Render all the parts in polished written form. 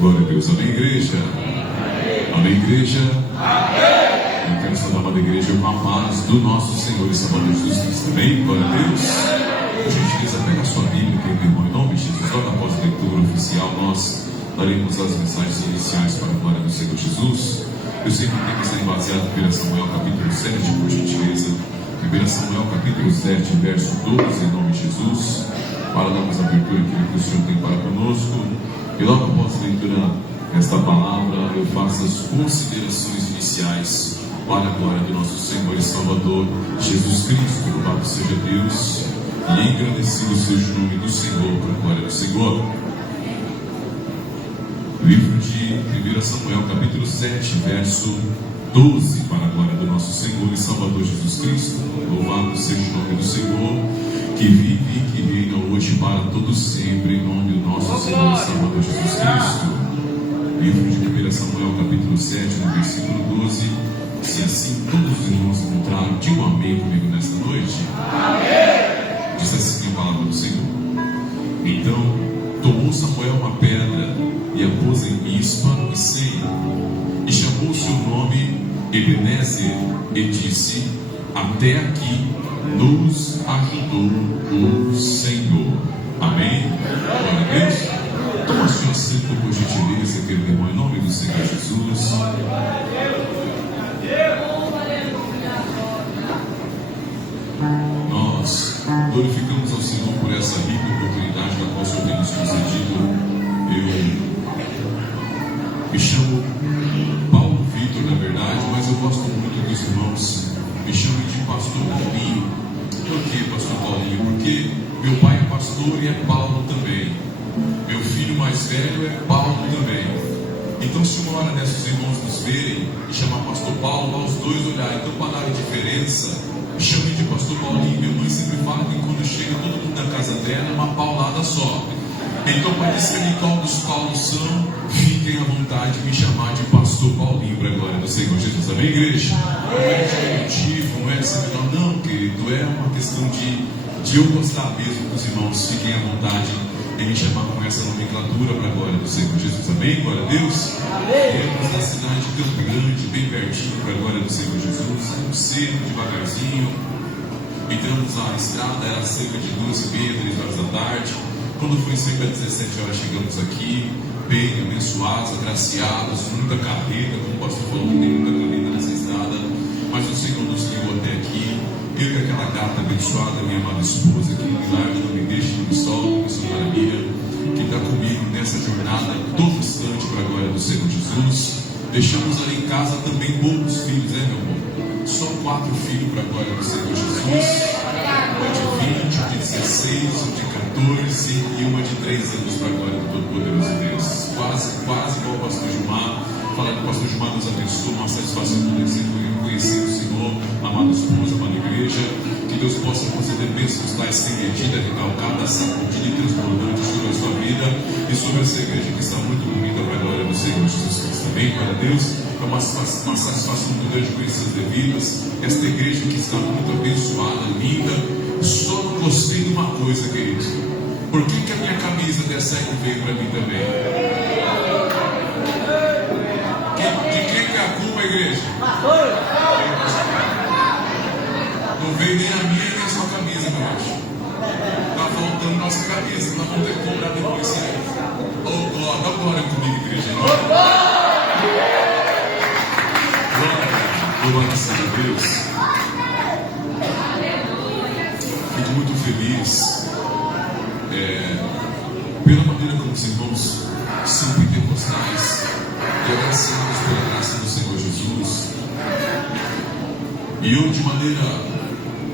Glória a Deus. Amém, igreja? Amém, igreja? Eu quero saudar a amada igreja com a paz do nosso Senhor e Salvador Jesus Cristo. Amém? Glória a Deus. Por gentileza, pega a sua Bíblia, querido irmão, em nome de Jesus. Logo após a leitura oficial, nós daremos as mensagens iniciais para a glória do Senhor Jesus. Eu sempre tenho que ser baseado em 1 Samuel capítulo 7, por gentileza. 1 Samuel capítulo 7, verso 12, em nome de Jesus, para darmos a abertura que o Senhor tem para conosco. E logo após a leitura desta palavra, eu faço as considerações iniciais para a glória do nosso Senhor e Salvador Jesus Cristo. Louvado seja Deus e engrandecido seja o nome do Senhor, para a glória do Senhor. Livro de 1 Samuel capítulo 7, verso 12, para a glória do nosso Senhor e Salvador Jesus Cristo. Louvado seja o nome do Senhor, que vive e que reina hoje para todo sempre, em nome do nosso Senhor e Salvador Jesus Cristo. Livro de 1 Samuel capítulo 7, no versículo 12. Se assim todos os irmãos encontraram, digam amém comigo nesta noite. Amém. Diz assim a palavra do Senhor. Então tomou Samuel uma pedra e a pôs em Mispa e Sem, e chamou o seu nome Ebenezer, e disse: até aqui nos ajudou o Senhor. Amém? Glória a Deus. Toma seu assento, por gentileza, querido irmão, em nome do Senhor Jesus. Nós glorificamos ao Senhor por essa rica oportunidade da qual o Senhor tem nos concedido. Eu me chamo Paulo Vitor, na verdade, mas eu gosto muito dos irmãos me chamam de Pastor Paulinho. Por que Pastor Paulinho? Porque meu pai é pastor e é Paulo também. Meu filho mais velho é Paulo também. Então, se uma hora dessas os irmãos nos verem e chamar Pastor Paulo, lá os dois olharem, então para dar a diferença, chame de Pastor Paulinho. Minha mãe sempre fala que quando chega todo mundo na casa dela é uma paulada só. Então, para discernir qual dos Paulos são, fiquem à vontade de me chamar de Pastor Paulinho, para a glória do Senhor Jesus. Amém, igreja? Não é de motivo, não é de ser melhor, não, querido. É uma questão de eu gostar mesmo dos irmãos. Fiquem à vontade em me chamar com essa nomenclatura, para a glória do Senhor Jesus. Amém? Glória a Deus. Viemos da cidade tão grande, bem pertinho, para a glória do Senhor Jesus. Saímos cedo, devagarzinho. Entramos na estrada, era cerca de 2h30, 3 horas da tarde. Quando foi cerca de 17 horas, chegamos aqui, bem abençoados, agraciados, muita carrega, como o pastor falou, que tem muita carrega nessa estrada, mas o Senhor nos guiou até aqui. Eu e aquela gata abençoada, minha amada esposa, que me larga, não me deixa, não me solta, missionária Miriam, que está comigo nessa jornada, todo instante, para a glória do Senhor Jesus. Deixamos ali em casa também poucos filhos, né, meu amor? Só 4 filhos, para a glória do Senhor Jesus. Uma de 20, uma de 16, uma de 14 e uma de 3 anos, para a glória do Todo-Poderoso Deus. Quase igual o pastor Gilmar. Falar que o pastor Gilmar nos abençoou, uma satisfação poder ser conhecido o Senhor, amado esposa, amada igreja. Que Deus possa conceder bênçãos tais sem medida, recalcada, sacudida e transbordante sobre a sua vida e sobre essa igreja que está muito bonita, para a glória do Senhor Jesus Cristo. Amém? Glória a Deus. É uma satisfação muito grande conhecer as devidas. Esta igreja que está muito abençoada, linda. Só não gostei de uma coisa, querido. Por que a minha camisa dessa aí veio para mim também? De quem que é a culpa, igreja? Não veio nem a minha nem a sua camisa, meu acho. Está faltando nossa camisa. Nós vamos ter que comprar depois isso aí. Oh, glória, dá glória comigo, igreja. Glória a Deus. Fico muito feliz pela maneira como os irmãos são pentecostais e agraciados pela graça do Senhor Jesus. E eu, de maneira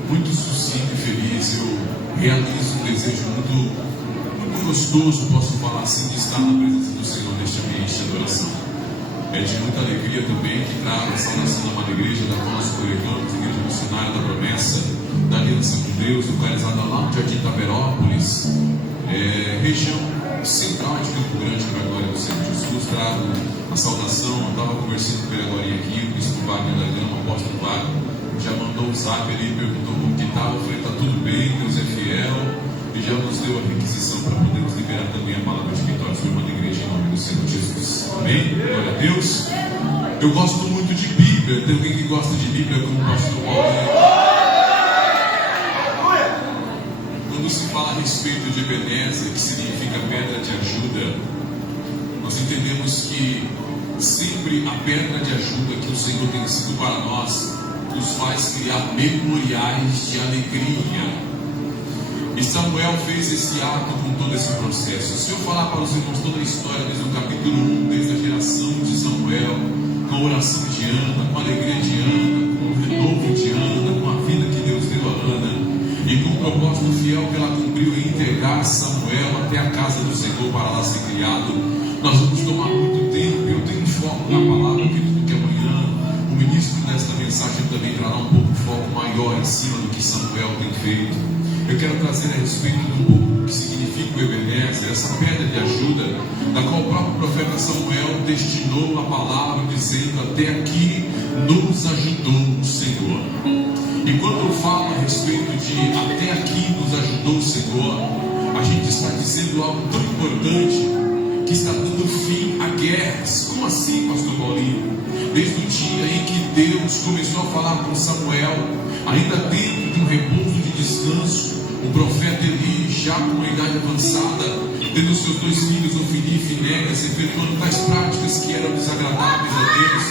muito sucinta e feliz, eu realizo um desejo muito gostoso, posso falar assim, de estar na presença do Senhor neste ambiente de adoração. É de muita alegria também que trago a saudação da amada igreja, da qual nós congregamos, igreja missionária da promessa, da aliança com Deus, localizada lá no Jardim Taberópolis, região central de Campo Grande, para a glória do Senhor Jesus. Trago a saudação. Eu estava conversando com ele agora aqui, o bispo Wagner da Grama, o apóstolo Wagner, já mandou um zap ali, perguntou como que estava. Eu falei: está tudo bem, Deus é fiel, e já nos deu a requisição para podermos liberar também a palavra de vitória sobre uma igreja em nome do Senhor Jesus. Deus. Eu gosto muito de Bíblia. Tem alguém que gosta de Bíblia como o pastor Paulo? Quando se fala a respeito de Ebenezer, que significa pedra de ajuda, nós entendemos que sempre a pedra de ajuda que o Senhor tem sido para nós nos faz criar memoriais de alegria. E Samuel fez esse ato com todo esse processo. Se eu falar para os irmãos toda a história, desde o capítulo 1, desde a geração de Samuel, com a oração de Ana, com a alegria de Ana, com o renovo de Ana, com a vida que Deus deu a Ana, e com o propósito fiel que ela cumpriu em entregar Samuel até a casa do Senhor para lá ser criado, nós vamos tomar muito tempo. Eu tenho foco na palavra, acredito que amanhã o ministro desta mensagem também trará um pouco de foco maior em cima do que Samuel tem feito. Eu quero trazer a respeito de um pouco do que significa o Ebenezer, essa pedra de ajuda, da qual o próprio profeta Samuel destinou a palavra, dizendo: até aqui nos ajudou o Senhor. E quando eu falo a respeito de até aqui nos ajudou o Senhor, a gente está dizendo algo tão importante, que está dando fim a guerras. Como assim, pastor Paulinho? Desde o dia em que Deus começou a falar com Samuel, ainda dentro de um repouso de descanso, o profeta Eli, já com uma idade avançada, tendo seus 2 filhos, Ofni e Finéias, efetuando tais práticas que eram desagradáveis a Deus,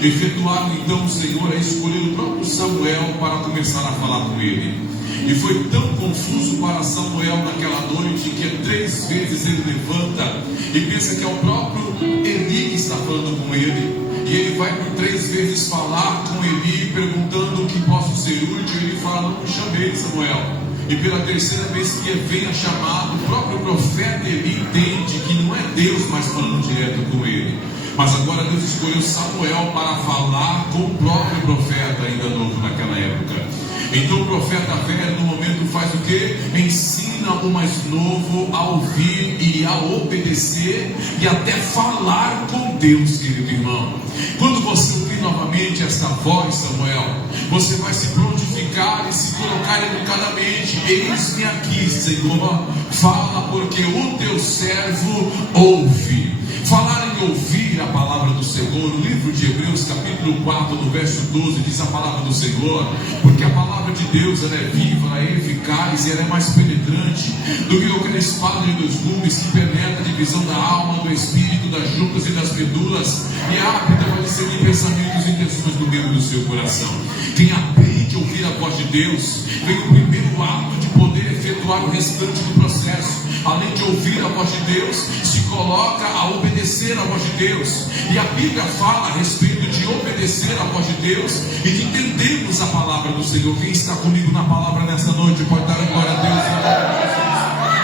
efetuaram então o Senhor a escolher o próprio Samuel para começar a falar com ele. E foi tão confuso para Samuel naquela noite que 3 vezes ele levanta e pensa que é o próprio Eli que está falando com ele. E ele vai por 3 vezes falar com Eli, perguntando o que posso ser útil. Ele fala: não me chamei, Samuel. E pela 3ª vez que vem a chamado, o próprio profeta Eli entende que não é Deus mais falando direto com ele. Mas agora Deus escolheu Samuel para falar com o próprio profeta, ainda novo naquela época. Então o profeta velho no momento faz o quê? Ensina o mais novo a ouvir e a obedecer e até falar com Deus, querido irmão. Quando você ouvir novamente esta voz, Samuel, você vai se prontificar e se colocar educadamente: eis-me aqui, Senhor, fala, porque o teu servo ouve. Falar em ouvir a palavra do Senhor, no livro de Hebreus capítulo 4, no verso 12, diz a palavra do Senhor: porque a palavra de Deus, ela é viva, ela é eficaz e ela é mais penetrante do que qualquer espada de 2 gumes, que penetra a divisão da alma, do espírito, das juntas e das medulas, e é apta para discernir pensamentos e intenções do meio do seu coração. Quem aprende a ouvir a voz de Deus, vem o primeiro ato de poder efetuar o restante do processo. Além de ouvir a voz de Deus, se coloca a obedecer a voz de Deus. E a Bíblia fala a respeito de obedecer a voz de Deus e de entendermos a palavra do Senhor. Quem está comigo na palavra nessa noite pode dar glória a Deus.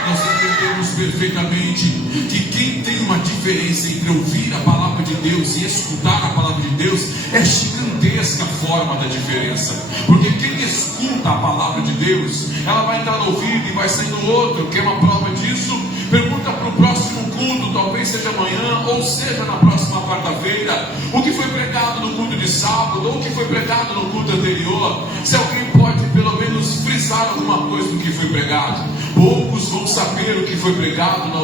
Nós entendemos perfeitamente que quem tem uma diferença entre ouvir a palavra de Deus e escutar a palavra de Deus, é gigantesca a forma da diferença. Porque quem escuta a palavra de Deus, ela vai entrar no ouvido e vai sair no outro. Quer uma prova disso? Pergunta para o próximo culto, talvez seja amanhã ou seja na próxima quarta-feira, o que foi pregado no culto de sábado ou o que foi pregado no culto anterior. Se alguém pode pelo menos frisar alguma coisa do que foi pregado. Poucos vão saber o que foi pregado na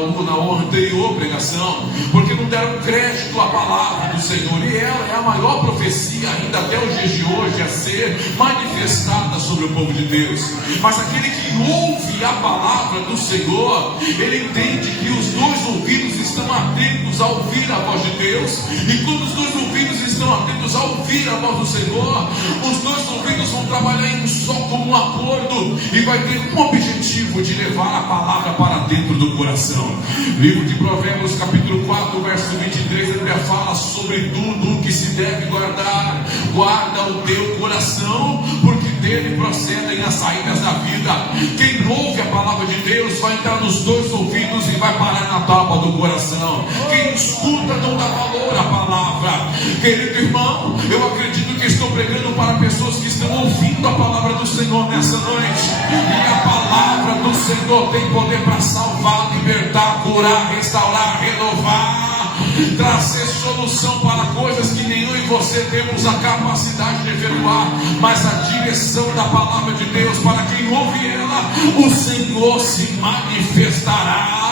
anterior pregação, porque não deram crédito à palavra do Senhor. E ela é a maior profecia ainda até os dias de hoje a ser manifestada sobre o povo de Deus. Mas aquele que ouve a palavra do Senhor, ele entende que os 2 ouvidos estão atentos a ouvir a voz de Deus. E quando os 2 ouvidos estão atentos a ouvir a voz do Senhor, os 2 ouvidos vão trabalhar em um só como um acordo e vai ter um objetivo de levar a palavra para dentro do coração. Livro de Provérbios capítulo 4, verso 23, ele fala sobre tudo o que se deve guardar. Guarda o teu coração, porque dele procedem as saídas da vida. Quem ouve a palavra de Deus vai entrar nos 2 ouvidos e vai parar na tábua do coração. Quem escuta não dá valor à palavra. Querido irmão, eu acredito que estou pregando para pessoas que estão ouvindo a palavra do Senhor nessa noite. E a palavra do Senhor tem poder para salvar, libertar, curar, restaurar, renovar, trazer solução para coisas que nem eu e você temos a capacidade de efetuar. Mas a direção da palavra de Deus, para quem ouve ela, o Senhor se manifestará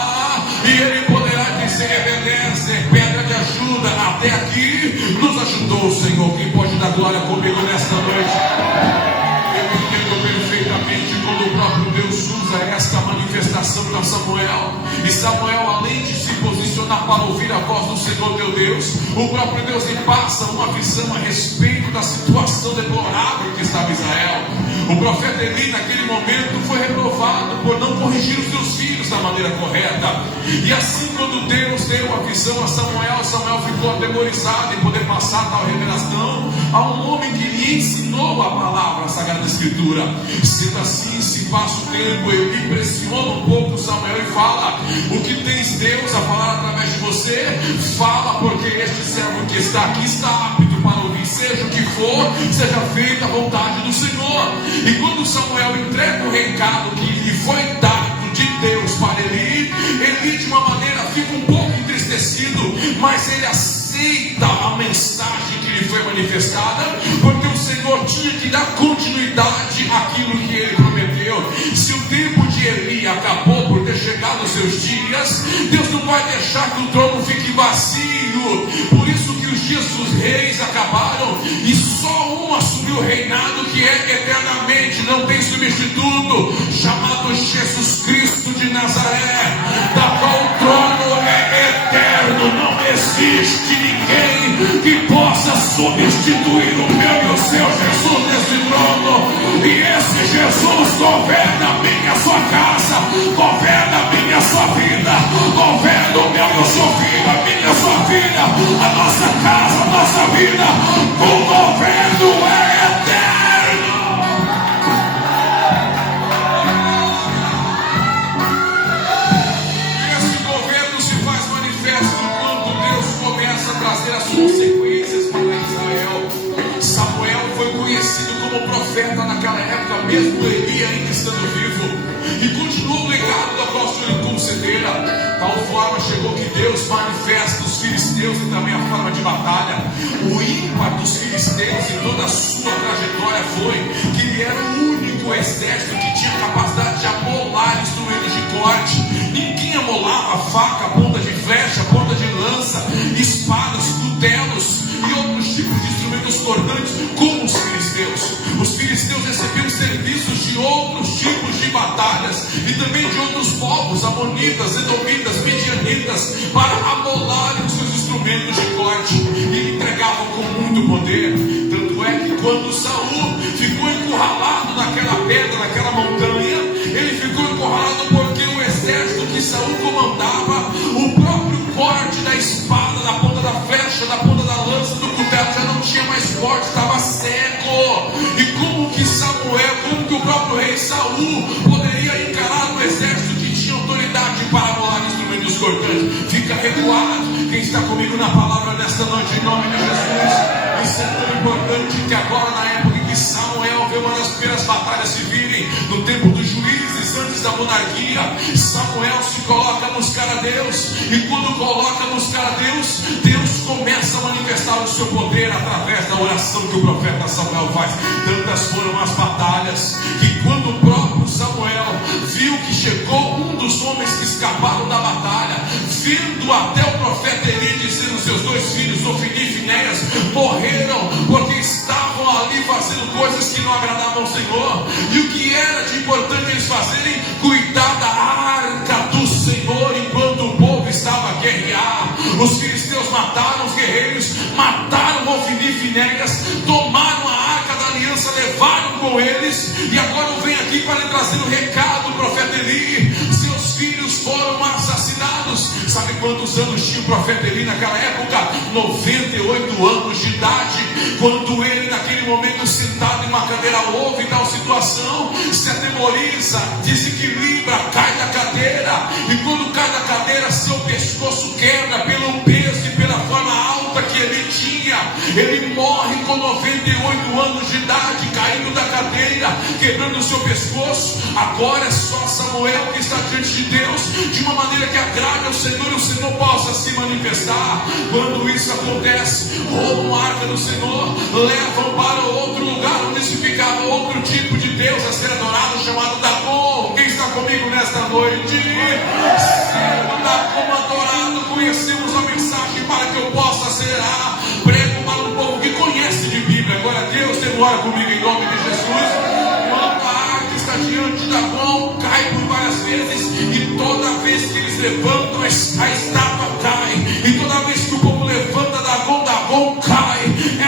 e ele poderá dizer: Ebenezer, pedra de ajuda, até aqui da glória comigo nesta noite. Eu entendo perfeitamente quando o próprio Deus usa esta manifestação para Samuel. E Samuel, além de se posicionar para ouvir a voz do Senhor teu Deus, o próprio Deus lhe passa uma visão a respeito da situação deplorável que estava Israel. O profeta Eli naquele momento foi reprovado por não corrigir os seus filhos da maneira correta. E assim, quando Deus deu a visão a Samuel, Samuel ficou atemorizado em poder passar tal revelação a um homem que lhe ensinou a palavra, a Sagrada Escritura. Sendo assim, se passa o tempo, Eli pressiona um pouco Samuel e fala: o que tens Deus a falar através de você? Fala, porque este servo que está aqui está apto para ouvir, seja o que for, seja feita a vontade do Senhor. E quando Samuel entrega o recado que lhe foi dado de Deus para Eli, Eli de uma maneira fica um pouco entristecido, mas ele aceita a mensagem que lhe foi manifestada, porque o Senhor tinha que dar continuidade àquilo que ele prometeu. Se o tempo de Eli acabou por ter chegado aos seus dias, Deus não vai deixar que o trono fique vazio. Por isso que os dias dos reis acabaram e só um assumiu o reinado, que é eternamente, não tem substituto, chamado Jesus Cristo de Nazaré, da qual o trono é eterno. Não existe ninguém que possa substituir o meu e o seu Jesus nesse trono. E esse Jesus governa a minha, a sua casa, governa a minha, a sua vida, governa o meu e o seu filho, a minha, a sua filha, a nossa casa, a nossa vida. O governo é eterno. Esse governo se faz manifesto quando Deus começa a trazer as consequências para Israel. Samuel foi conhecido como profeta naquela época, mesmo Eli ainda estando vivo, e continuou o legado do apóstolo ele concedera. Tal forma chegou que Deus manifesta os filisteus e também a forma de batalha. O ímpar dos filisteus em toda a sua trajetória foi que ele era o único exército que tinha capacidade de amolar instrumentos de corte. Ninguém amolava faca, ponta de flecha, ponta de lança, espadas, cutelos e outros tipos de instrumentos cortantes como os filisteus. Os filisteus recebiam serviços de outros tipos de batalhas e também de outros povos, amonitas, edomitas, midianitas, para amolarem os seus instrumentos de corte, e entregavam com muito poder. Tanto é que quando Saul ficou encurralado naquela pedra, naquela montanha, ele ficou encurralado porque o exército que Saul comandava, o próprio corte da espada, da ponta da flecha, da ponta da lança, do cutelo já não tinha mais corte, estava cego. E como que Samuel, como que o próprio rei Saul poderia encarar um exército que tinha autoridade para amolar instrumentos cortantes? Fica recuado. Quem está comigo na palavra nesta noite, em nome de Jesus? Isso é tão importante que agora, na época em que Samuel vê uma das primeiras batalhas se virem, no tempo dos juízes, antes da monarquia, Samuel se coloca a buscar a Deus. E quando coloca a buscar a Deus, Deus começa a manifestar o seu poder através da oração que o profeta Samuel faz. Tantas foram as batalhas que, quando o próprio Samuel viu que chegou um dos homens que escaparam da batalha, vindo até o profeta Eli, dizendo: seus dois filhos, Ofni e Finéias, morreram porque estavam ali fazendo coisas que não agradavam ao Senhor. E o que era de importante eles fazerem? Cuidar da arca do Senhor enquanto o povo estava a guerrear. Os filisteus mataram os guerreiros, mataram Ofni e Finéias, tomaram a arca da aliança, levaram com eles. E agora eu venho aqui para lhe trazer o recado do profeta Eli: seus filhos foram assassinados. Sabe quantos anos tinha o profeta Eli naquela época? 98 anos de idade. Quando ele, naquele momento, sentado em uma cadeira, ouve tal situação, se atemoriza, desequilibra, cai da cadeira. E quando cai da cadeira, seu pescoço quebra pelo peso e pela forma alta que ele tinha. Ele morre com 98 anos de idade, caindo da cadeira, quebrando o seu pescoço. Agora é só Samuel que está diante de Deus, de uma maneira que agrade ao Senhor e o Senhor possa se manifestar. Quando isso acontece, roubam a arca do Senhor, levam para outro lugar onde se ficava outro tipo de Deus a ser adorado, chamado Dagon. Quem está comigo nesta noite? Sendo Dagon adorado, conhecemos a mensagem para que eu possa acelerar. Prego para um povo que conhece de Bíblia. reino de Dagom cai por várias vezes, e toda vez que eles levantam, a estátua cai, e toda vez que o povo levanta Dagom cai.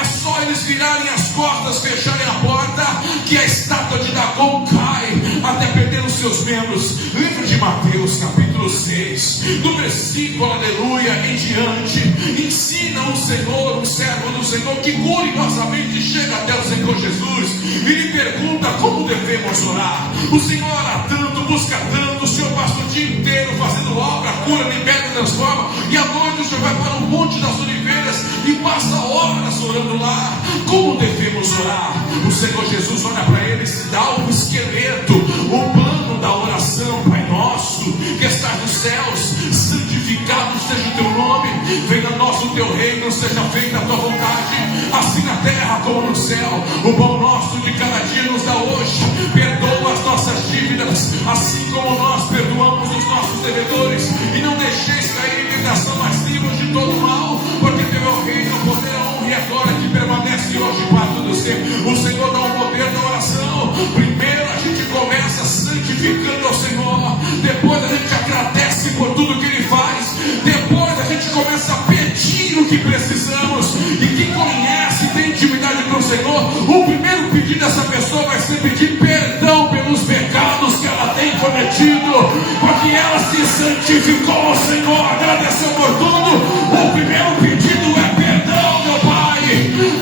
É só eles virarem as costas, fecharem a porta, que a estátua de Dagom cai, até perder os seus membros. Livro de Mateus, capítulo 6, do versículo, aleluia, em diante, ensina o Senhor, um servo do Senhor, que curiosamente chega até o Senhor Jesus e lhe pergunta como devemos orar. O Senhor ora tanto, busca tanto, o Senhor passa o dia inteiro fazendo obra, cura, liberta e transforma, e à noite o Senhor vai para o Monte das Oliveiras e passa horas orando lá. Como devemos orar? O Senhor Jesus olha para eles e dá um esqueleto, um plano da oração. Pai nosso, que estás nos céus, santificado seja o teu nome, venha a nós o teu reino, seja feita a tua vontade, assim na terra como no céu. O pão nosso de cada dia nos dá hoje, perdoa as nossas dívidas, assim como nós perdoamos os nossos devedores, e não deixeis cair em tentação, mas livra-nos de todo mal, porque teu é o reino, o poder, a honra e a glória que permanece hoje para todo sempre. O Senhor dá o poder da oração. Primeiro a gente começa santificando ao Senhor, depois a gente agradece por tudo que Ele faz, depois a gente começa a pedir o que precisamos. E quem conhece, tem intimidade com o Senhor, o primeiro pedido dessa pessoa vai ser pedir perdão pelos pecados que ela tem cometido, porque ela se santificou ao Senhor, agradeceu por tudo. O primeiro pedido é perdão, meu Pai,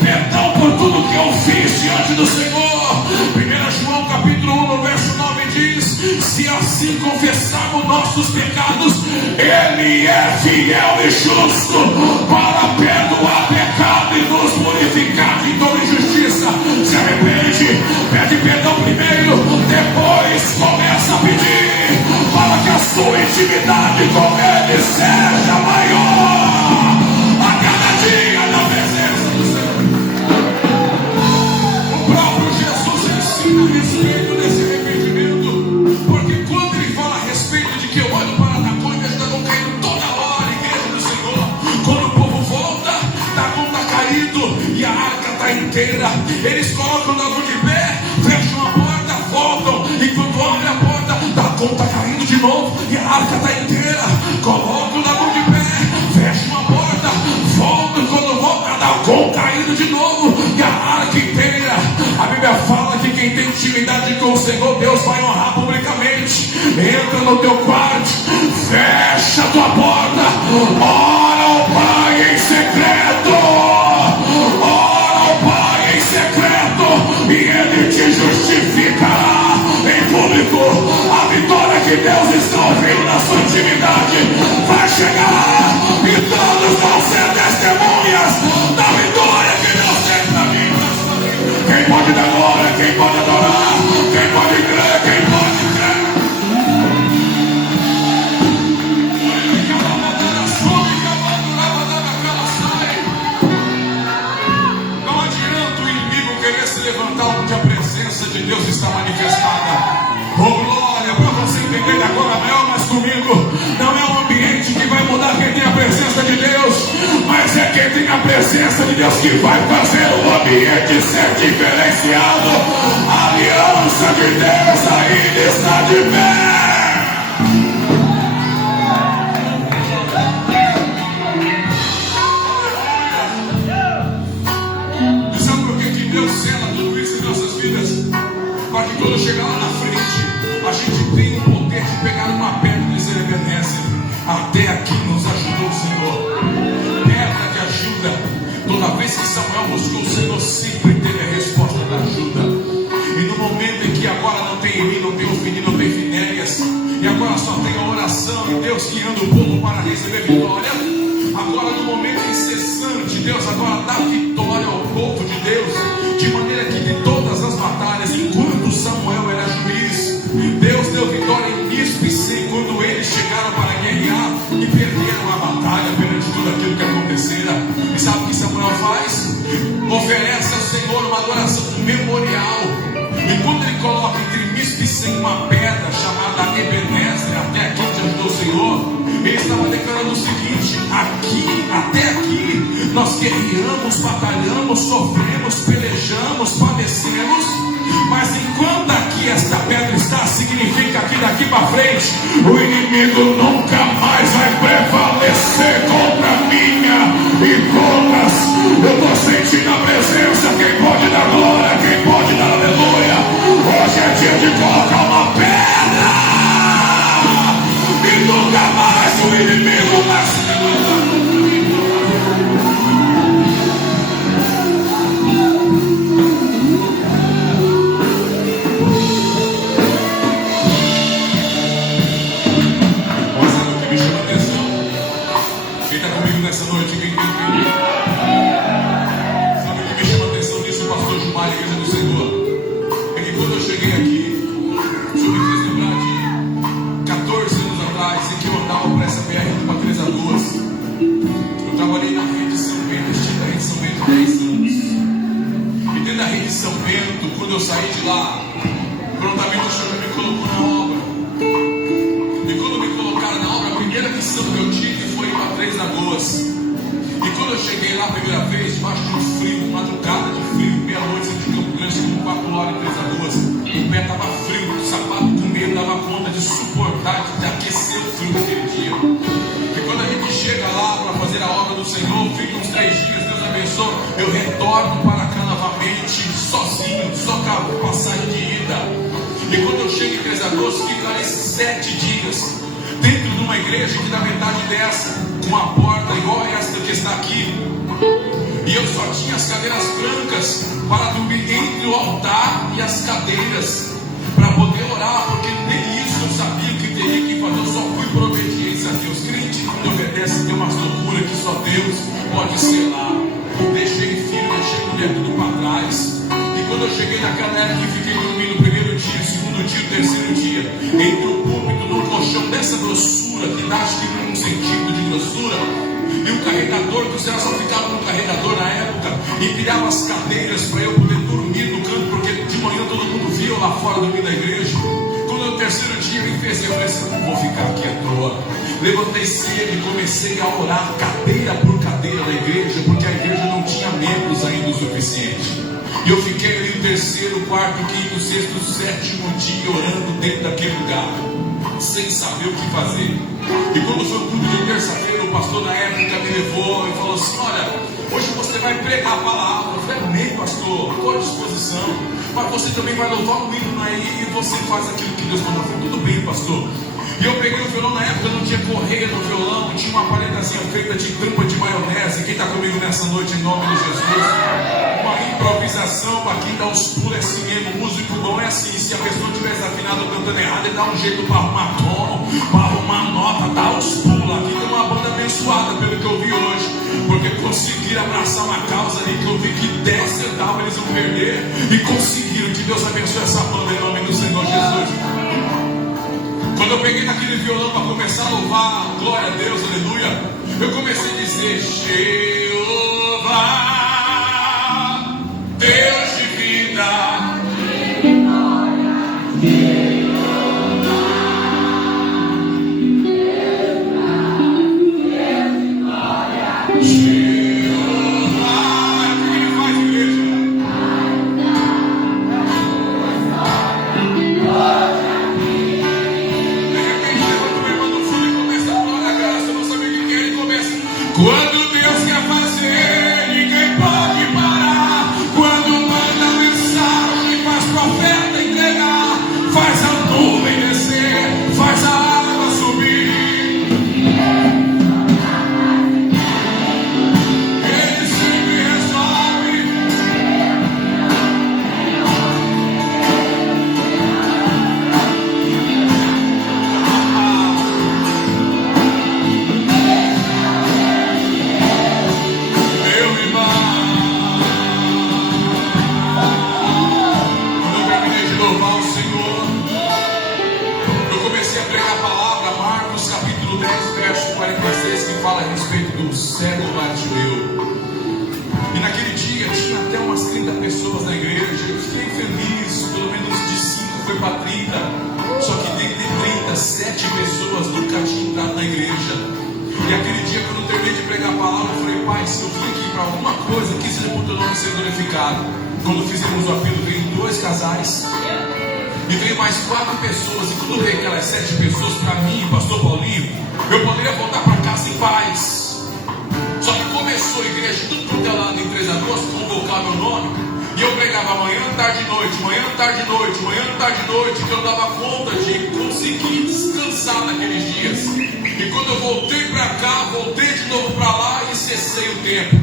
perdão por tudo que eu fiz diante do Senhor. 1 João capítulo 1, no verso 9 diz: se assim confessarmos nossos pecados, Ele é fiel e justo para perdoar pecado e nos purificar de toda injustiça. Se arrepende, pede perdão primeiro, depois começa a pedir para que a sua intimidade com Ele seja maior a cada dia na presença do Senhor. O próprio Jesus ensina a respeito desse arrependimento, porque quando Ele fala a respeito de que eu olho para Dagom, e Dagom caindo toda hora, igreja do Senhor, quando o povo volta, Dagom está caído e a arca está inteira. Eles colocam Dagom de pé, fecham a porta, voltam, e quando abrem a porta, Dagom está caindo de novo e a arca está inteira. Colocam Dagom de pé, fecham a porta, voltam, e quando volta, Dagom caindo de novo e a arca inteira. A Bíblia fala que quem tem intimidade com o Senhor, Deus vai honrar publicamente. Entra no teu quarto, fecha a tua porta, ora ao Pai em secreto, ora ao Pai em secreto, e Ele te justificará em público. A vitória que Deus está ouvindo na sua intimidade vai chegar, e todos vão ser testemunhas da vitória que Deus tem na vida. Quem pode dar glória, quem pode adorar, quem pode crer, quem pode crer. Não adianta o inimigo querer se levantar onde a presença de Deus está manifestada. Oh glória, para você entender agora melhor, mas comigo, não é o ambiente que vai mudar quem tem a presença de Deus, mas é quem tem a presença de Deus que vai fazer o ambiente ser diferenciado. A aliança de Deus ainda está de pé. E sabe por que Deus sela tudo isso em nossas vidas? Para que quando chegar lá na frente, a gente tem o poder de pegar uma pedra e dizer: Ebenezer, até aqui nos ajudou o Senhor. Pedra de ajuda. Toda vez que Samuel buscou o Senhor, sempre teve a resposta da ajuda. E no momento em que agora não tem Eli, não tem Ofni, não tem Finéias, e agora só tem a oração e Deus guiando o povo para receber vitória, agora no momento incessante, Deus agora dá vitória ao povo de Deus, de maneira que de todas as batalhas, enquanto Samuel era juiz, Deus deu vitória em Mispa e Sem, quando eles chegaram para guerrear e perderam a batalha perante tudo aquilo que acontecera. E sabe o que Samuel faz? Oferece ao Senhor uma adoração memorial. E quando ele coloca entre Mispa e Sem uma pedra chamada Ebenezer, até aqui te ajudou o Senhor, ele estava declarando o seguinte: aqui, até aqui, nós guerreamos, batalhamos, sofremos, pelejamos, padecemos, mas enquanto aqui esta pedra está significa que daqui para frente o inimigo nunca mais vai prevalecer contra minha e contas. Eu estou sentindo a presença. Quem pode dar glória, quem pode dar aleluia. Hoje é dia de colocar uma pedra e nunca mais o inimigo vai se levantar. Nessa noite, quem sabe o que me chama a atenção nisso, o pastor Gilmar, a igreja do Senhor, é que quando eu cheguei aqui, o senhor me fez lembrar de 14 anos atrás, em que eu andava por essa BR indo para 3 a 2. Eu trabalhei na rede São Bento, estive na rede São Bento há 10 anos. E dentro da rede São Bento, quando eu saí de lá, prontamente o senhor me colocou na obra. E quando me colocaram na obra, a primeira missão que eu tive foi ir para 3 Lagoas. E quando eu cheguei lá a primeira vez, debaixo de um frio, madrugada de frio, meia-noite, de Campo Grande, com 4 horas em 3 Lagoas, o pé estava frio, o sapato com medo dava conta de suportar, de aquecer o frio daquele dia. E quando a gente chega lá para fazer a obra do Senhor, fica uns 3 dias, Deus abençoe, eu retorno para cá novamente, sozinho, só com a passagem de ida. E quando eu chego em 3 Lagoas, ficarei 7 dias dentro de uma igreja que da metade dessa, com uma porta igual a esta que está aqui, e eu só tinha as cadeiras brancas para dormir entre o altar e as cadeiras, para poder orar, porque nem isso eu sabia que teria que fazer. Eu só fui por obediência a Deus. Crente que obedece tem uma loucura que só Deus pode selar. Deixei filho, deixei mulher tudo para trás. E quando eu cheguei naquela época que fiquei dormindo o primeiro dia, o segundo dia, o terceiro dia, entre o púlpito num colchão dessa grossura, que dá acho que 1 centímetro de grossura, e o carregador, que os caras só ficavam no carregador na época, e pilhava as cadeiras para eu poder dormir no canto, porque de manhã todo mundo via eu lá fora dormir na igreja. Quando no terceiro dia eu pensei, eu falei, não vou ficar aqui à toa. Levantei cedo e comecei a orar cadeira por cadeira da igreja, porque a igreja não tinha membros ainda o suficiente. E eu fiquei ali no terceiro, quarto, quinto, sexto, sétimo dia orando dentro daquele lugar, sem saber o que fazer. E quando foi o culto de terça-feira, o pastor na época me levou e falou assim, olha, hoje você vai pregar a palavra. Eu falei, amém, pastor, estou à disposição, mas você também vai louvar um hino aí e você faz aquilo que Deus mandou. Eu falei, tudo bem, pastor. E eu peguei o violão, na época não tinha correia no violão, tinha uma paletazinha feita de tampa de maionese. Quem está comigo nessa noite em nome de Jesus? Uma improvisação para quem dá os pulos, é assim mesmo. O músico bom é assim, se a pessoa estiver desafinada ou cantando errado, ele dá um jeito para arrumar tom, para arrumar nota, dá os pulos. Aqui tem uma banda abençoada pelo que eu vi hoje, porque conseguiram abraçar uma causa ali que eu vi que 10 centavos eles vão perder, e conseguiram. Que Deus abençoe essa banda em nome do Senhor Jesus. Quando eu peguei naquele violão para começar a louvar, glória a Deus, aleluia, eu comecei a dizer, Jeová, Deus de vida, quando Deus quer fazer, ninguém pode parar. Quando manda mensagem, faz profeta entregar, faz a nuvem descer, faz a água subir. Ele sempre resolve. Fala a respeito do cego Bartimeu. E naquele dia tinha até umas 30 pessoas na igreja. Eu fiquei feliz, pelo menos de 5 foi para 30. Só que dentre 30, 7 pessoas nunca tinham entrado na igreja. E aquele dia, quando eu terminei de pregar a palavra, eu falei, pai, se eu vim aqui para alguma coisa, quis ser o teu nome ser glorificado. Quando fizemos o apelo, veio 2 casais. E veio mais 4 pessoas. E quando veio aquelas 7 pessoas para mim, pastor Paulinho, eu poderia voltar para casa em paz. Só que começou a igreja, tudo quanto é lado em 3 de agosto, convocar meu nome. E eu pregava manhã, tarde e noite, manhã, tarde e noite, manhã, tarde e noite, que eu dava conta de conseguir descansar naqueles dias. E quando eu voltei para cá, voltei de novo para lá e cessei o tempo.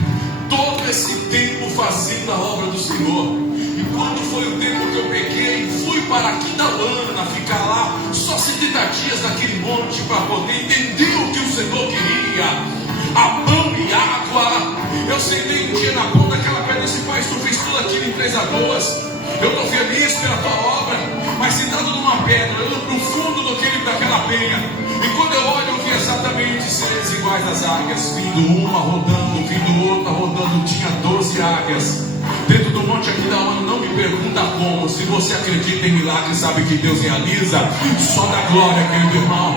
Todo esse tempo fazendo a obra do Senhor. E quando foi o tempo que eu peguei, fui para Aquidauana, ficar lá só 70 dias naquele monte para poder entender o que o Senhor queria. A pão e água. Eu sentei um dia na ponta daquela pedra e disse: Pai, tu fez tudo aquilo em 3 a 2. Eu estou feliz pela tua obra. Mas sentado numa pedra, olhando para o fundo daquela penha. E quando eu olho, eu vi exatamente seres iguais às águias, vindo uma rodando, vindo outra rodando. Tinha 12 águias dentro do monte Aquidauana. Não me pergunta como. Se você acredita em milagres, sabe que Deus realiza. Só dá glória, querido irmão.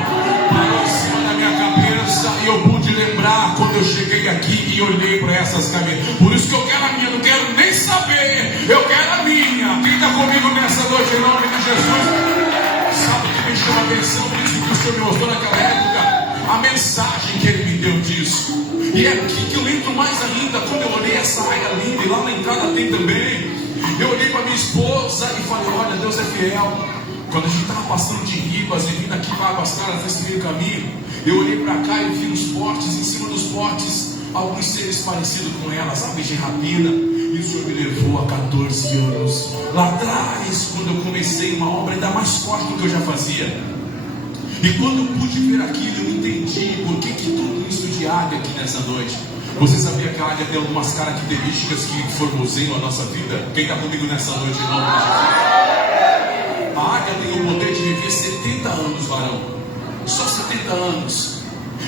Parou em cima da minha cabeça e eu pude lembrar quando eu cheguei aqui e olhei para essas caminhas. Por isso que eu quero a minha, não quero nem saber. Eu quero a minha. Quem está comigo nessa noite em nome de Jesus? Sabe o que me chama a atenção disso que o Senhor me mostrou naquela época? A mensagem que Ele me deu disso. E é aqui que eu lembro mais ainda, quando eu olhei essa área linda, e lá na entrada tem também. Eu olhei para minha esposa e falei: olha, Deus é fiel. Quando a gente estava passando de Ribas e vindo aqui para Águas Claras, nesse meio caminho, eu olhei para cá e vi os potes, em cima dos potes, alguns seres parecidos com ela, sabe, de rapina. E o Senhor me levou a 14 anos. Lá atrás, quando eu comecei uma obra ainda mais forte do que eu já fazia. E quando eu pude ver aquilo, eu entendi por que tudo isso de águia aqui nessa noite. Você sabia que a águia tem algumas características que formoseiam a nossa vida? Quem está comigo nessa noite, em nome de Jesus? A águia tem o poder de viver 70 anos, varão. Só 70 anos.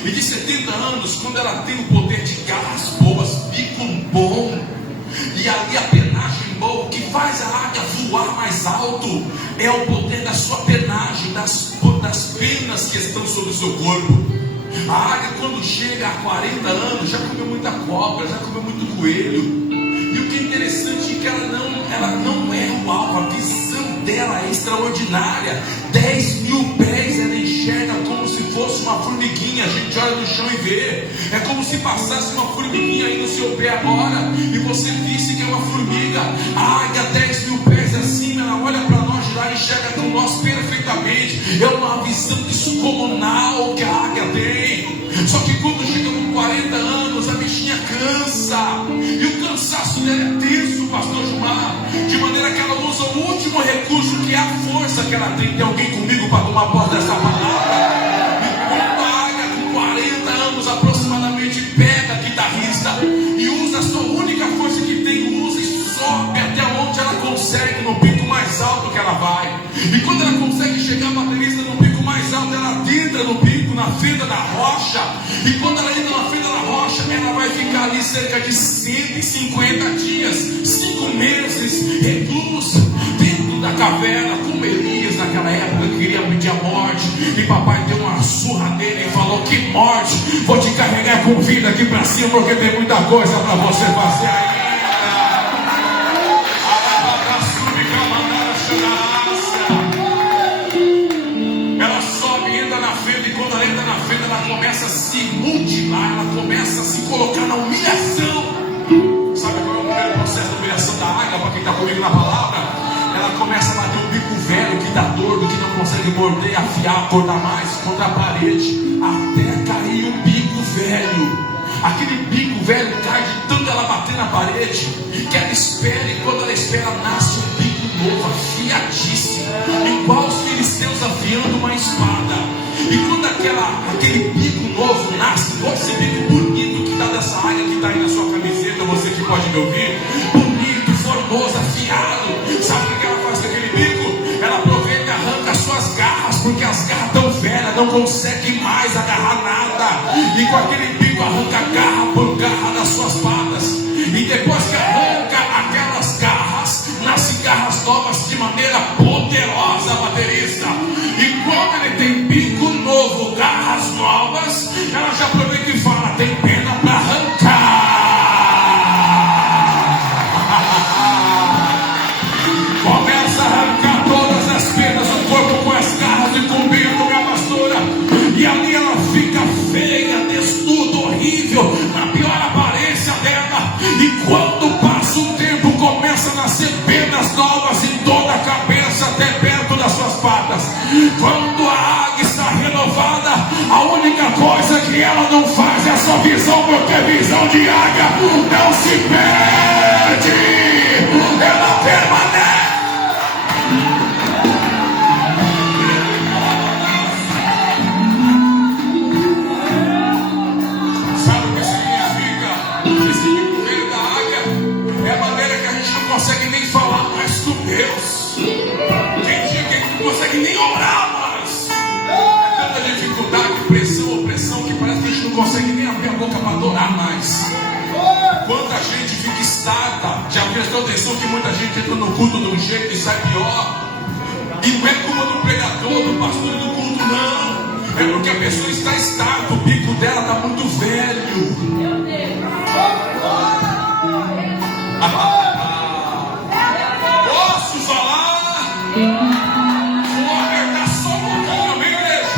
E de 70 anos, quando ela tem o poder de garras boas, bico bom, e ali a penagem boa, o que faz a águia voar mais alto é o poder da sua penagem, das penas que estão sobre o seu corpo. A águia, quando chega a 40 anos, já comeu muita cobra, já comeu muito coelho. E o que é interessante é que ela não é o alvo, a visão dela é extraordinária. 10 mil pés ela enxerga como se fosse uma formiguinha. A gente olha no chão e vê. É como se passasse uma formiguinha aí no seu pé agora e você visse que é uma formiga. A águia, 10 mil pés acima, ela olha para nós de lá e enxerga com nós perfeitamente. É uma visão descomunal que a águia tem. Só que quando chega com 40 anos, a bichinha cansa. E o cansaço dela é tenso, pastor Gilmar. De maneira que ela usa o último recurso, que é a força que ela tem. Tem alguém comigo para tomar posse dessa palavra? E quando a águia com 40 anos aproximadamente pega a guitarrista e usa a sua única força que tem, usa e sobe até onde ela consegue, no pico mais alto que ela vai. E quando ela consegue chegar a baterista no pico mais alto, ela entra no pico, na fenda da rocha. E quando ela entra na fenda da rocha, ela vai ficar ali cerca de 150 dias, 5 meses, reclusa dentro da caverna, como Elias naquela época queria pedir a morte. E papai deu uma surra nele e falou: que morte, vou te carregar com vida aqui para cima, porque tem muita coisa para você fazer ainda. Ela sobe, entra na fenda, e quando ela entra na fenda, ela começa a se mutilar, ela começa a se colocar na humilhação. Sabe qual é o primeiro processo de humilhação da águia, para quem está comigo na palavra? Ela começa a bater o bico velho, que dá dor, do que não consegue morder, afiar, cortar mais, contra a parede, até cair o bico velho. Aquele bico velho cai de tanto ela bater na parede, que ela espera, e quando ela espera, nasce um bico novo, afiadíssimo, igual os filisteus afiando uma espada. E quando aquele bico novo nasce, igual esse bico bonito que está dessa área que está aí na sua camiseta, você que pode me ouvir, bonito, formoso, afiado, sabe o que ela faz com aquele bico? Ela aproveita e arranca as suas garras, porque as garras estão velhas, não consegue mais agarrar nada. E com aquele bico arranca garra por garra das suas patas. E depois que arranca aquelas garras, nascem garras novas de maneira poderosa, baterista. E quando ele tem bico novo, garras novas, ela já aproveita e fala: tem pena para arrancar. Começa a arrancar todas as penas corpo com as garras de cumbido, minha pastora. E ali ela fica feia, desnuda, horrível, na pior aparência dela. E quando passa o tempo, começa a nascer penas novas em toda a cabeça, até perto das suas patas. Quando a águia está renovada, a única coisa que ela não faz é a sua visão, porque a visão de águia não se perde, ela permanece. Sabe o que significa? Esse viver da águia é a maneira que a gente não consegue nem falar mais com Deus. Tem dia que a gente não consegue nem orar mais. É tanta dificuldade, pressão, opressão, que parece que a gente não consegue nem abrir a boca para adorar mais. Quanta gente fica estática. Já prestou atenção que muita gente entra no culto de um jeito e sai pior? E não é culpa do pregador, do pastor do culto, não. É porque a pessoa está estática, o bico dela está muito velho. Meu Deus. Posso falar? Vou apertar só um pouquinho, amém, igreja?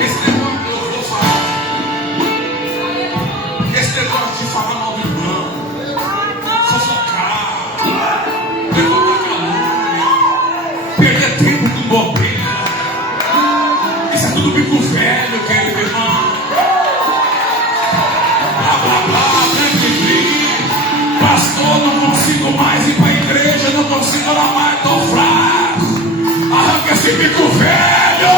Esse negócio eu vou falar. Esse negócio de falar mal do irmão, fofocar, levantar calúnia, perder tempo com bobeira. Isso é tudo bico velho, querido irmão. Blá, blá, blá, pastor, não consigo mais ir para a igreja, não consigo orar mais, estou fraco. Arranca esse bico velho.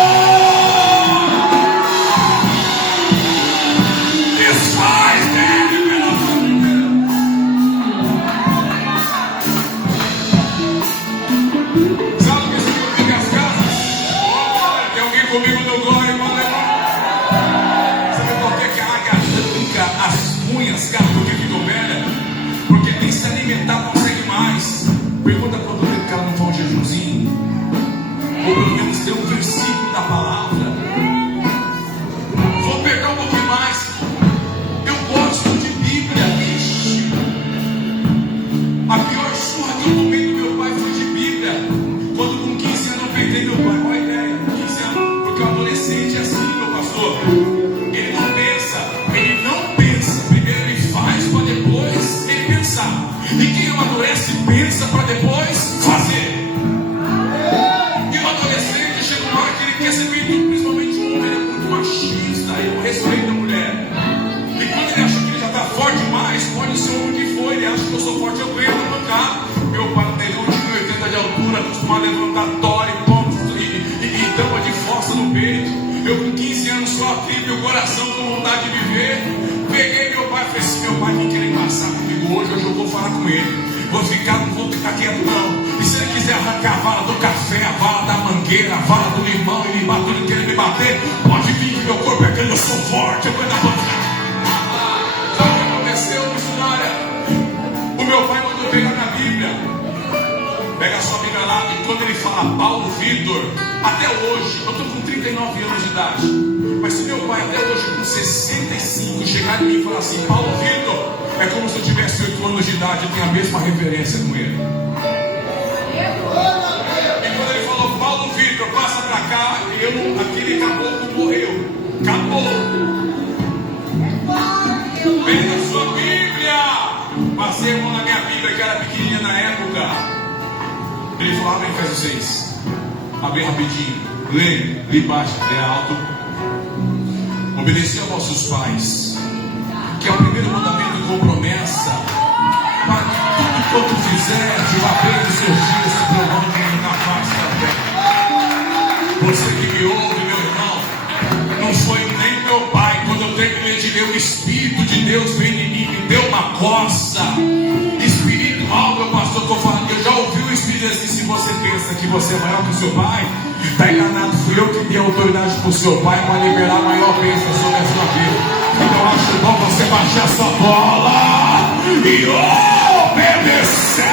Desfaz dele, pelo amor de Deus. Sabe o que significa as casas? Tem alguém comigo no glória, irmão? Sabe por que a águia arranca as unhas, cara, porque ficou velha? Porque tem que se alimentar, não consegue mais. Pergunta quanto tempo que ela não faz um jejumzinho. Ou pelo menos dê um versículo da palavra. Vou pegar um pouquinho mais. Eu gosto de Bíblia, bicho. A pior surra que eu tomei do meu pai foi de Bíblia. Quando com 15 anos eu peguei meu pai. Olha a ideia, 15 anos. Porque o adolescente é assim, meu pastor. Ele não pensa. Ele não pensa. Primeiro ele faz para depois ele pensar. E quem amadurece pensa para depois fazer. E o adolescente chega uma hora que ele quer ser feito, principalmente um homem, ele é muito machista, ele não respeita a mulher. E quando ele acha que ele já está forte demais, pode ser o homem que for, ele acha que eu sou forte, eu ganho a bancar. Meu pai não tem 1,80 de altura, acostumado a levantar tora e pomos e tampa de fossa no peito. Eu com 15 anos só aqui, meu coração com vontade de viver. Peguei meu pai e falei assim, meu pai vem querer passar comigo hoje eu vou falar com ele. Não vou ficar quieto não. E se ele quiser arrancar a vara do café, a vara da mangueira, a vara do limão, e me bater, ele querer me bater, pode vir que meu corpo é grande, eu sou forte, eu vou dar boca. Sabe o que aconteceu, missionária? O meu pai mandou pegar na Bíblia. Pega a sua Bíblia lá, e quando ele fala Paulo Vitor, até hoje, eu estou com 39 anos de idade, mas se meu pai até hoje com 65 chegar em mim e falar assim, Paulo Vitor, é como se eu tivesse 8 anos de idade, eu tenho a mesma referência com ele. E quando ele falou, Paulo Vitor, passa pra cá, aquele caboclo morreu. Acabou. Pega a sua Bíblia. Passei a mão na minha Bíblia, que era pequenininha na época. Ele falou, abre Efésios 6. Abre rapidinho. Lê embaixo, lê alto. Obedecer a vossos pais, que é o primeiro mandamento com promessa, para que tudo quanto fizer, de abrir os seus dias se prolonguem na face da terra. Você que me ouve, meu irmão, não foi nem meu pai. Quando eu terminei de ler, o Espírito de Deus veio em mim, me deu uma coça espiritual, meu pastor, estou falando. Eu já ouvi o Espírito assim, se você pensa que você é maior que o seu pai, está enganado. Fui eu que dei autoridade para o seu pai para liberar a maior bênção sobre a sua vida. Então acho bom você baixar sua bola e obedecer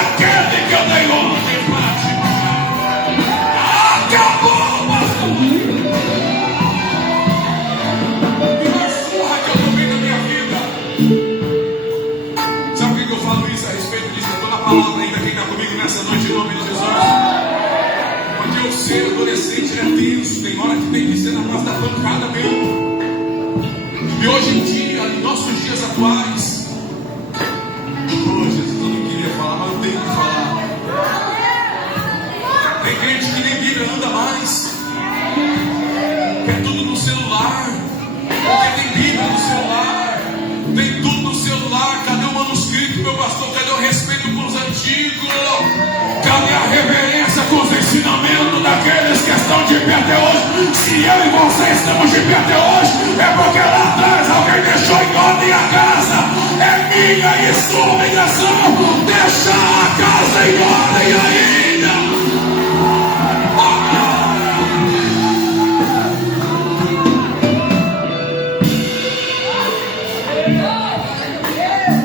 aquele que eu dei ordem para te matar. Acabou, pastor. Pior surra que eu tomei na minha vida. Sabe por que eu falo isso a respeito disso? Eu estou na palavra ainda, quem está comigo nessa noite em nome de Jesus. ser adolescente é tenso, tem hora que tem que ser na base da pancada mesmo. E hoje em dia, em nossos dias atuais, Jesus, eu não queria falar, mas eu tenho que falar. Tem gente que nem Bíblia anda mais, quer tudo no celular, porque tem Bíblia no celular, tem tudo no celular. Cadê o manuscrito, meu pastor? Cadê o respeito com os antigos? Cadê a reverência com os ensinamentos daqueles que estão de pé até hoje? Se eu e você estamos de pé até hoje, é porque lá atrás alguém deixou em ordem a casa. É minha e sua obrigação deixar a casa em ordem ainda.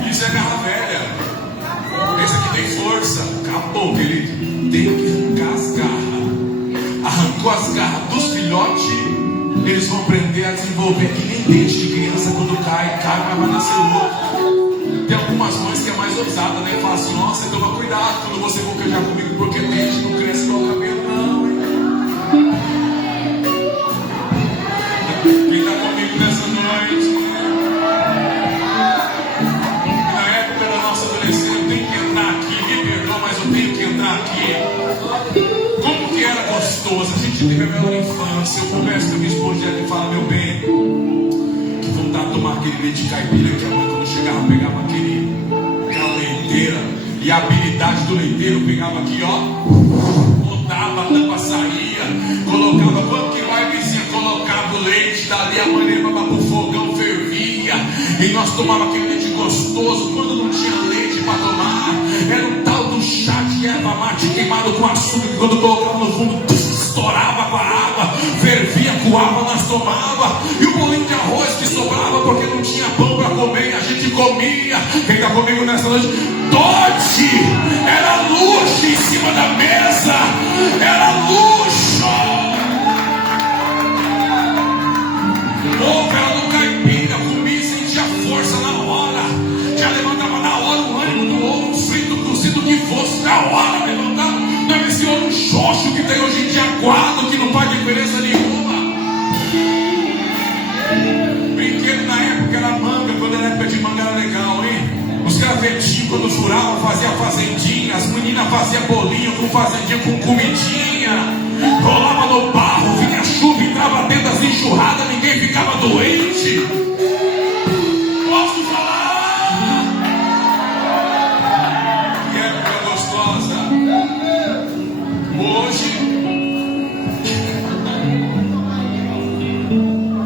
Isso é garra velha. Esse aqui tem força. Acabou, querido. Tem que arrancar as garras. Arrancou as garras dos filhotes, eles vão aprender a desenvolver que nem dente de criança. Quando cai, mas vai nascer outro. Tem algumas mães que é mais ousada, né? Fala assim: nossa, toma cuidado quando você for queijar comigo, porque dente não cresce igual o cabelo, não, hein? Quem está comigo nessa noite? Na época da nossa adolescência, eu tenho que entrar aqui, me perdoa, mas eu tenho que entrar aqui. Como que era gostoso, a gente teve a melhor infância. Eu converso com a minha esposa e fala: meu bem, que vontade de tomar aquele leite de caipira que a mãe, quando chegava, pegava aquela leiteira, e a habilidade do leiteiro pegava aqui, ó, botava, a tampa saía, colocava, quando que vai, vizinha, colocava o leite, dali a mãe levava pro fogão, fervia, e nós tomava aquele leite gostoso. Quando não tinha leite para tomar, era um tal do chá de erva mate queimado com açúcar, que quando colocava no fundo, estourava com a água, fervia, coava, nós tomava. E o bolinho de arroz que sobrava, porque não tinha pão para comer, a gente comia. Quem está comigo nessa noite? Dote! Era luxo em cima da mesa, era luxo. Ovo era no caipira, comia e sentia força na hora, já levantava na hora o ânimo do ovo, frito, cozido, que fosse, na hora levantava. Não é esse ovo xoxo que tem hoje em dia, aguado, que não faz diferença nenhuma. Brinquedo na época era manga, quando era época de manga era legal, hein? Os gravetinhos, quando furavam, fazia fazendinha, as meninas faziam bolinho com fazendinha, com comidinha, rolava no barro, vinha chuva, entrava dentro das enxurradas, ninguém ficava doente. Posso falar? Que época gostosa. Hoje,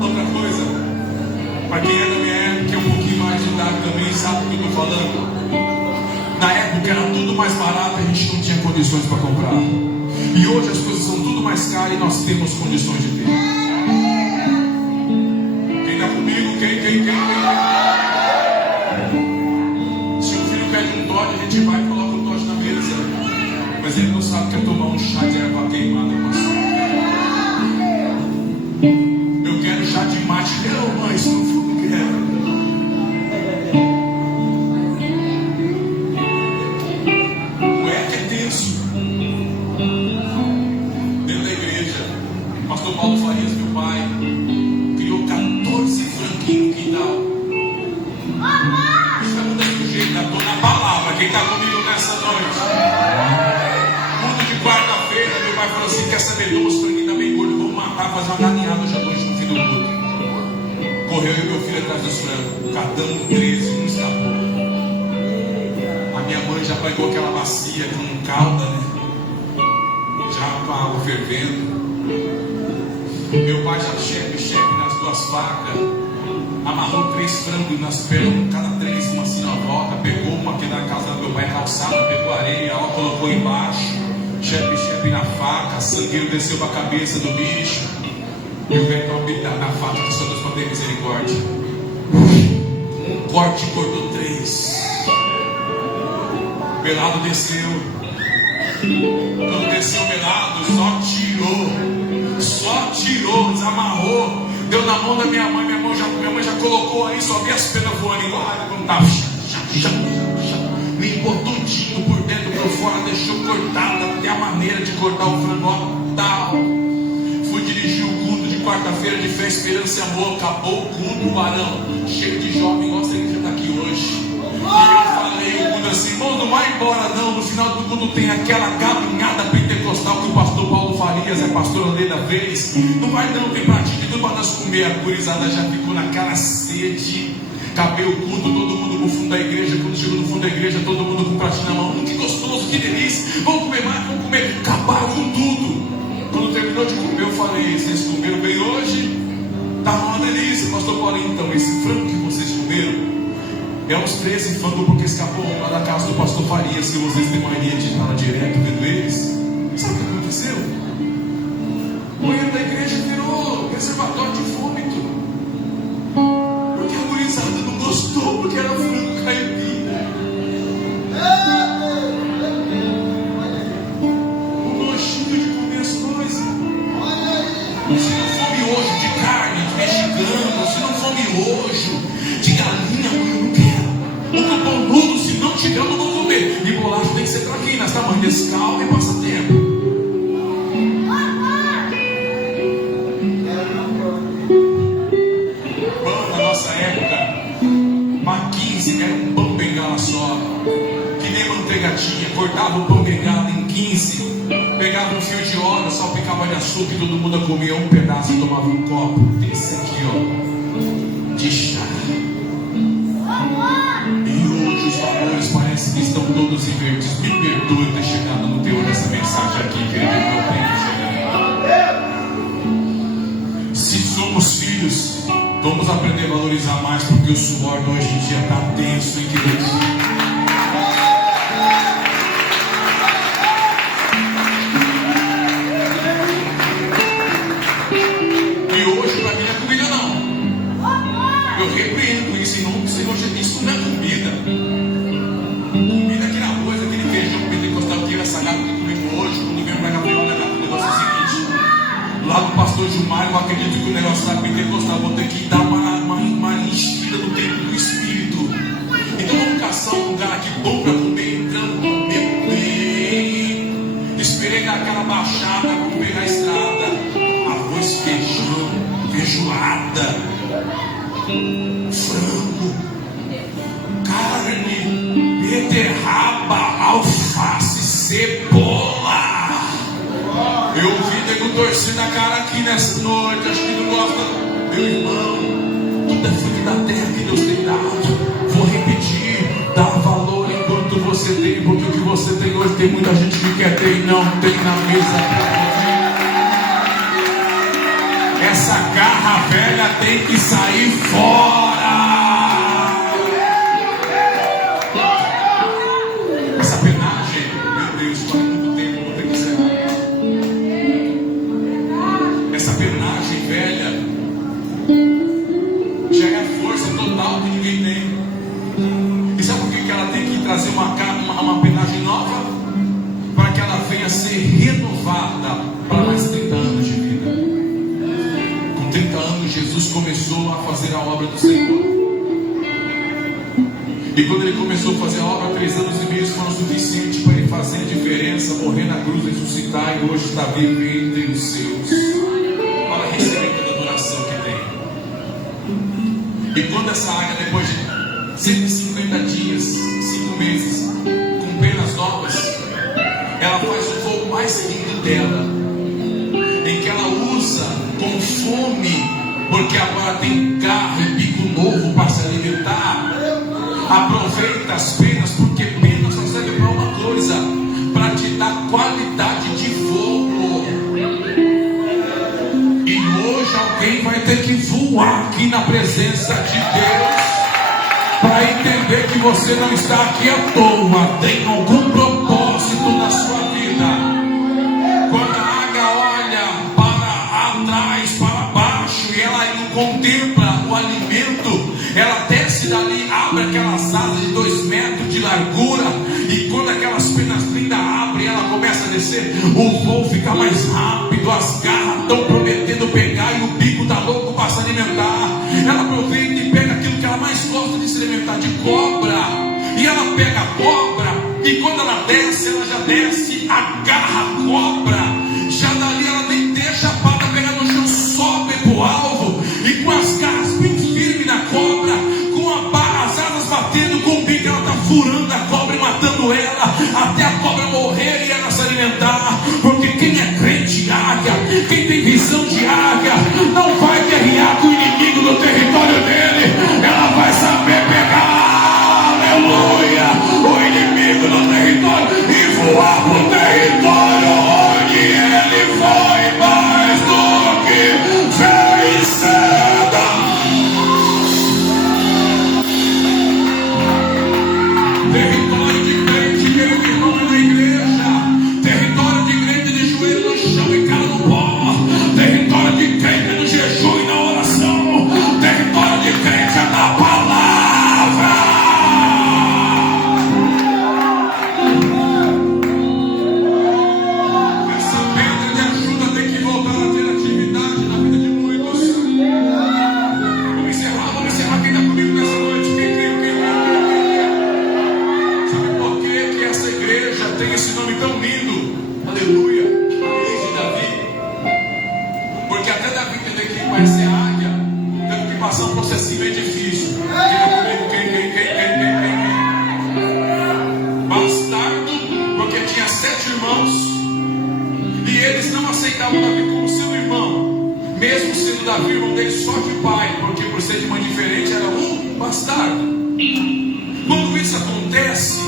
outra coisa, para quem é da minha época, que é um pouquinho mais de idade também, sabe o que eu estou falando? Na época era tudo mais barato, a gente não tinha condições para comprar. E hoje as coisas são tudo mais caras e nós temos condições de ter. Quem está comigo? Quem? Se o filho pede um Dodge, a gente vai e coloca um Dodge na mesa. Mas ele não sabe que é tomar um chá de erva queimada. Eu quero chá de mate. Não, mãe, isso não quero. Cueca é tenso. Dentro da igreja, pastor Paulo Farias, meu pai, criou 14 franquinhos no quintal. Estamos dando jeito, estou na palavra. Quem está comigo nessa noite? Mundo de quarta-feira, meu pai falou assim: quer saber, toma os franguinhos bem gordos, vamos matar, fazer uma galinhada hoje à noite no fim do culto. Correu eu e meu filho atrás dos frangos, catando 13, não escapou. A minha mãe já pegou aquela bacia com calda, né? Já com a água fervendo. Meu pai já chefe nas duas facas, amarrou 3 frangos nas pernas, cada 3, uma assim na volta, pegou uma aqui na casa do meu pai, calçada, pegou areia, ela colocou embaixo, chefe na faca, sangueiro desceu para a cabeça do bicho, e o velho para na faca, que só Deus para ter misericórdia. Um corte cortou 3. Belado desceu. Quando desceu o Belado, só tirou, desamarrou, deu na mão da minha mãe. Minha mãe já colocou aí, só vi as penas voando igual a água quando estava. Limpou tudinho por dentro por fora, deixou cortado, até a maneira de cortar o frango, ó, tá quarta-feira de fé, esperança e amor. Acabou o culto, varão, cheio de jovem, igual a igreja está aqui hoje. E eu falei, o culto assim, irmão, não vai embora não. No final do culto tem aquela caminhada pentecostal que o pastor Paulo Farias, pastor André da vez. Não vai não, tem pratinho de tudo para nós comer. A gurizada já ficou naquela sede. Acabei o culto, todo mundo no fundo da igreja. Quando chegou no fundo da igreja, todo mundo com pratinho na mão. Que gostoso, que delícia. Vamos comer mais, vamos comer. Acabaram com tudo. Quando terminou de comer, eu falei, vocês comeram bem hoje? Tá uma delícia, pastor Paulinho. Então, esse frango que vocês comeram é uns 13 frangos porque escapou lá da casa do pastor Farias. Se vocês têm mania de estar direto vendo eles, sabe o que aconteceu? O banheiro da igreja virou reservatório de vômito, porque a gurizada não gostou, porque era frango caipira. O nojinho de comer as coisas. Se não for miojo de carne, de mexicano, se não for miojo de galinha, eu não quero. O pão nudo, se não tiver, eu não vou comer. E bolacha tem que ser traquinas, tá, mãe? Descalma e passatempo. Pão, na nossa época, uma 15 era um pão bengala só. Que nem manteigatinha, cortava o pão bengala em 15. Pegava um fio de óleo, salpicava de açúcar e todo mundo comia um pedaço e tomava um copo desse aqui, ó, de chá. E hoje os valores parecem que estão todos invertidos. Me perdoe ter chegado no teor dessa mensagem aqui, querido. Eu tenho que chegar. Se somos filhos, vamos aprender a valorizar mais, porque o suor de hoje em dia está tenso, hein, querido? Eu repreendo isso em nome do Senhor Jesus. Isso não é comida. Comida aqui na coisa, aquele feijão pentecostal que era sagrado que comemos hoje. Quando vem pra cá, o negócio é o seguinte: lá no pastor Gilmar, eu acredito que o negócio da pentecostal vou ter que dar uma enchida no tempo do Espírito. Então vamos caçar um lugar aqui bom para comer, entrando, comer bem. Esperei dar aquela baixada para comer na estrada. Arroz, feijão, feijoada, frango, carne, beterraba, alface, cebola. Eu vi nego torcendo a cara aqui nessa noite. Acho que não gosta. Meu irmão, tudo é fruto da terra que Deus tem dado. Vou repetir: dá valor enquanto você tem, porque o que você tem hoje tem muita gente que quer ter e não tem na mesa para comer. Essa garra velha tem que sair fora. Essa penagem, meu Deus, faz muito tempo, vou ter que encerrar. Essa penagem velha já é a força total que ninguém tem. E sabe por que ela tem que trazer uma penagem nova? Para que ela venha ser renovada para mais 30 anos de vida. 30 anos Jesus começou a fazer a obra do Senhor. E quando ele começou a fazer a obra, 3 anos e meio foram suficientes para ele fazer a diferença, morrer na cruz, ressuscitar e hoje está vivo entre os seus. Para receber toda a adoração que tem. E quando essa águia, depois de 150 dias, 5 meses, com penas novas, ela faz o fogo mais lindo dela, em que ela usa com fome, porque agora tem carro e bico novo para se alimentar. Aproveita as penas, porque penas só serve para uma coisa: para te dar qualidade de fogo. E hoje alguém vai ter que voar aqui na presença de Deus para entender que você não está aqui à toa, tem algum propósito na sua vida. Quando a águia olha para trás, para baixo, e ela não contempla o alimento, ela desce dali, abre aquelas asas de 2 metros de largura, e quando aquelas penas lindas abrem, ela começa a descer, o voo fica mais rápido, as garras estão prometendo pegar, e o bico está louco para se alimentar. Ela aproveita e pega aquilo que ela mais gosta de se alimentar, de cobra, e ela pega a cobra, e quando ela desce, ela já desce, agarra a cobra, já dali ela nem deixa a pata pegar no chão, sobe pro vai ser águia. Temos que passar um processinho meio difícil. Diga comigo, quem? Bastardo, porque tinha 7 irmãos e eles não aceitavam Davi como seu irmão, mesmo sendo Davi irmão dele só de pai, porque por ser de mãe diferente era um bastardo. Quando isso acontece,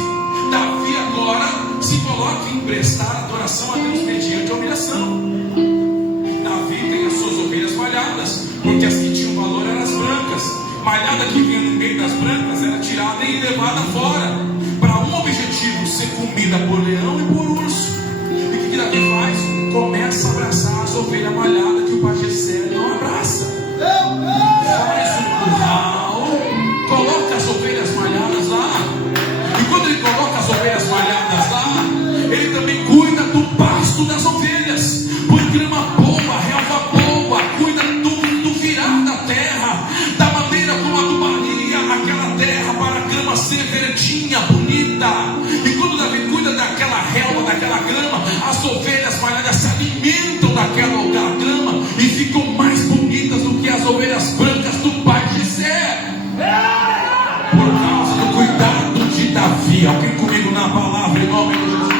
Davi agora se coloca em prestar adoração a Deus mediante a humilhação. Davi tem as suas ovelhas malhadas, porque as que tinham valor eram as brancas. Malhada que vinha no meio das brancas era tirada e levada fora, para um objetivo: ser comida por leão e por urso. E o que Davi faz? Começa a abraçar as ovelhas malhadas que o pai Jessé não abraça. Faz um curral, coloca as ovelhas malhadas lá. E quando ele coloca as ovelhas malhadas lá, ele também cuida do pasto das ovelhas. Põe grama boa, relva boa, cuida do virar da terra, da maneira como adubaria aquela terra para a grama ser verdinha, bonita. E quando Davi cuida daquela relva, daquela grama, as ovelhas malhadas se alimentam daquela grama e ficam mais bonitas do que as ovelhas brancas do pai Jessé. Por causa do cuidado de Davi. Alguém comigo na palavra, em nome de Jesus.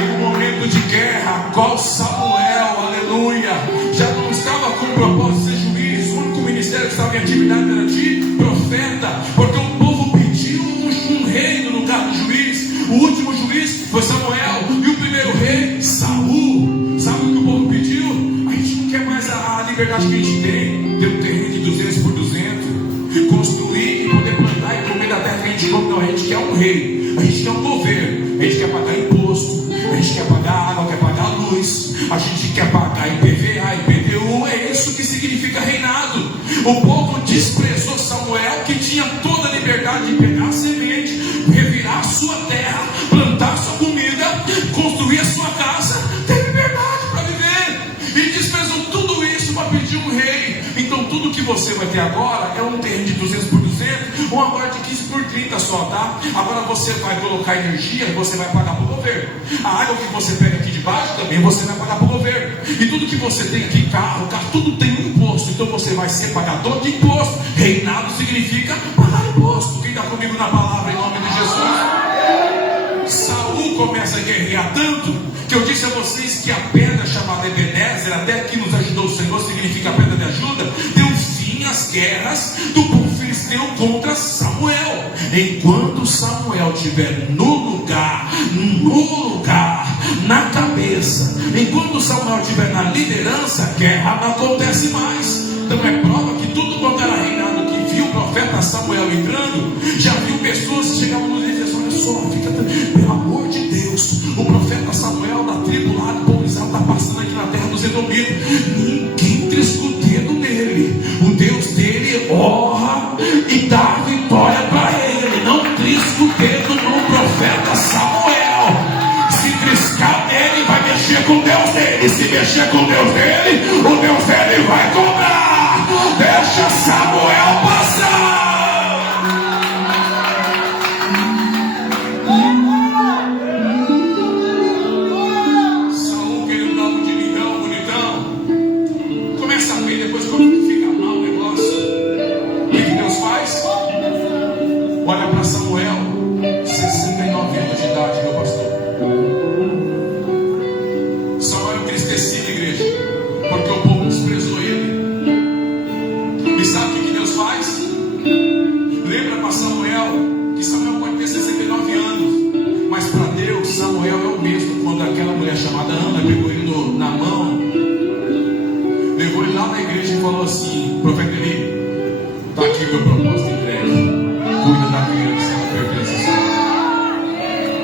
Em um momento de guerra, qual Samuel, aleluia, já não estava com o propósito de ser juiz. O único ministério que estava em atividade era de profeta, porque o povo pediu um rei no lugar do juiz. O último juiz foi Samuel e o primeiro rei, Saul. Sabe o que o povo pediu? A gente não quer mais a liberdade que a gente tem, ter um terreno de 200 por 200, construir e poder plantar e comer da terra que a gente come. Não, a gente quer um rei, a gente quer um governo, a gente quer pagar imposto, a gente quer pagar água, quer pagar luz, a gente quer pagar IPVA, IPTU. É isso que significa reinado. O povo desprezou Samuel, que tinha toda a liberdade de pegar a semente, revirar a sua terra, plantar a sua comida, construir a sua casa, ter liberdade para viver, e desprezou tudo isso para pedir um rei. Então tudo que você vai ter agora é um terreno de 200 por 200, ou agora de 15 por 30 só, tá? Agora você vai colocar energia e você vai pagar para o governo. A água que você pega aqui de baixo também você vai pagar para o governo. E tudo que você tem aqui, carro, tudo tem um imposto. Então você vai ser pagador de imposto. Reinado significa pagar imposto. Quem está comigo na palavra, em nome de Jesus? Saul começa a guerrear tanto que eu disse a vocês que a pedra chamada Ebenezer, até que nos ajudou o Senhor, significa pedra de ajuda, deu fim às guerras do povo filisteu contra Samuel. Enquanto Samuel estiver no lugar, na cabeça, enquanto Samuel estiver na liderança, a guerra não acontece mais. Então é prova que tudo quanto era reinado que viu o profeta Samuel entrando, já viu pessoas que chegavam nos dias e olha só, pelo amor de Deus, o profeta Samuel da tribo lá do povo Israel está passando aqui na terra dos Edomitas. Ninguém trisca o dedo nele. O Deus dele honra e dá vitória para ele. Não trisca o dedo no profeta Samuel. Se triscar nele, vai mexer com o Deus dele. Se mexer com o Deus dele, o Deus dele vai cobrar. Deixa Samuel passar. Olha para Samuel, 69 anos de idade, meu pastor. Samuel entristecido, igreja, porque o povo desprezou ele. E sabe o que Deus faz? Lembra para Samuel que Samuel pode ter 69 anos, mas para Deus, Samuel é o mesmo. Quando aquela mulher chamada Ana pegou ele na mão, levou ele lá na igreja e falou assim: profeta Eli, está aqui o meu propósito entregue. Cuida da criança, ela pertence a Deus.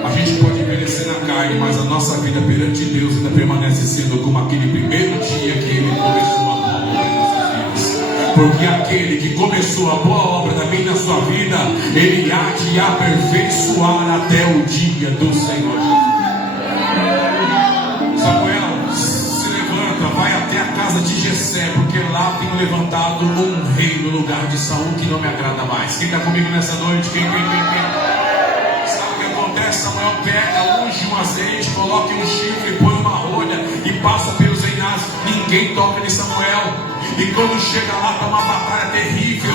A gente pode envelhecer na carne, mas a nossa vida perante Deus ainda permanece sendo como aquele primeiro dia que Ele começou a boa obra em nossas vidas. Porque aquele que começou a boa obra também na sua vida, Ele há de aperfeiçoar até o dia do Senhor Jesus. Samuel, se levanta, vai até a casa de Jessé, porque lá tenho levantado um rei no lugar de Saul que não me agrada mais. Quem está comigo nessa noite? Quem? Sabe o que acontece? Samuel pega, unge um azeite, coloca um chifre, põe uma rolha e passa pelos reinados. ninguém toca em Samuel. E quando chega lá, está uma batalha terrível,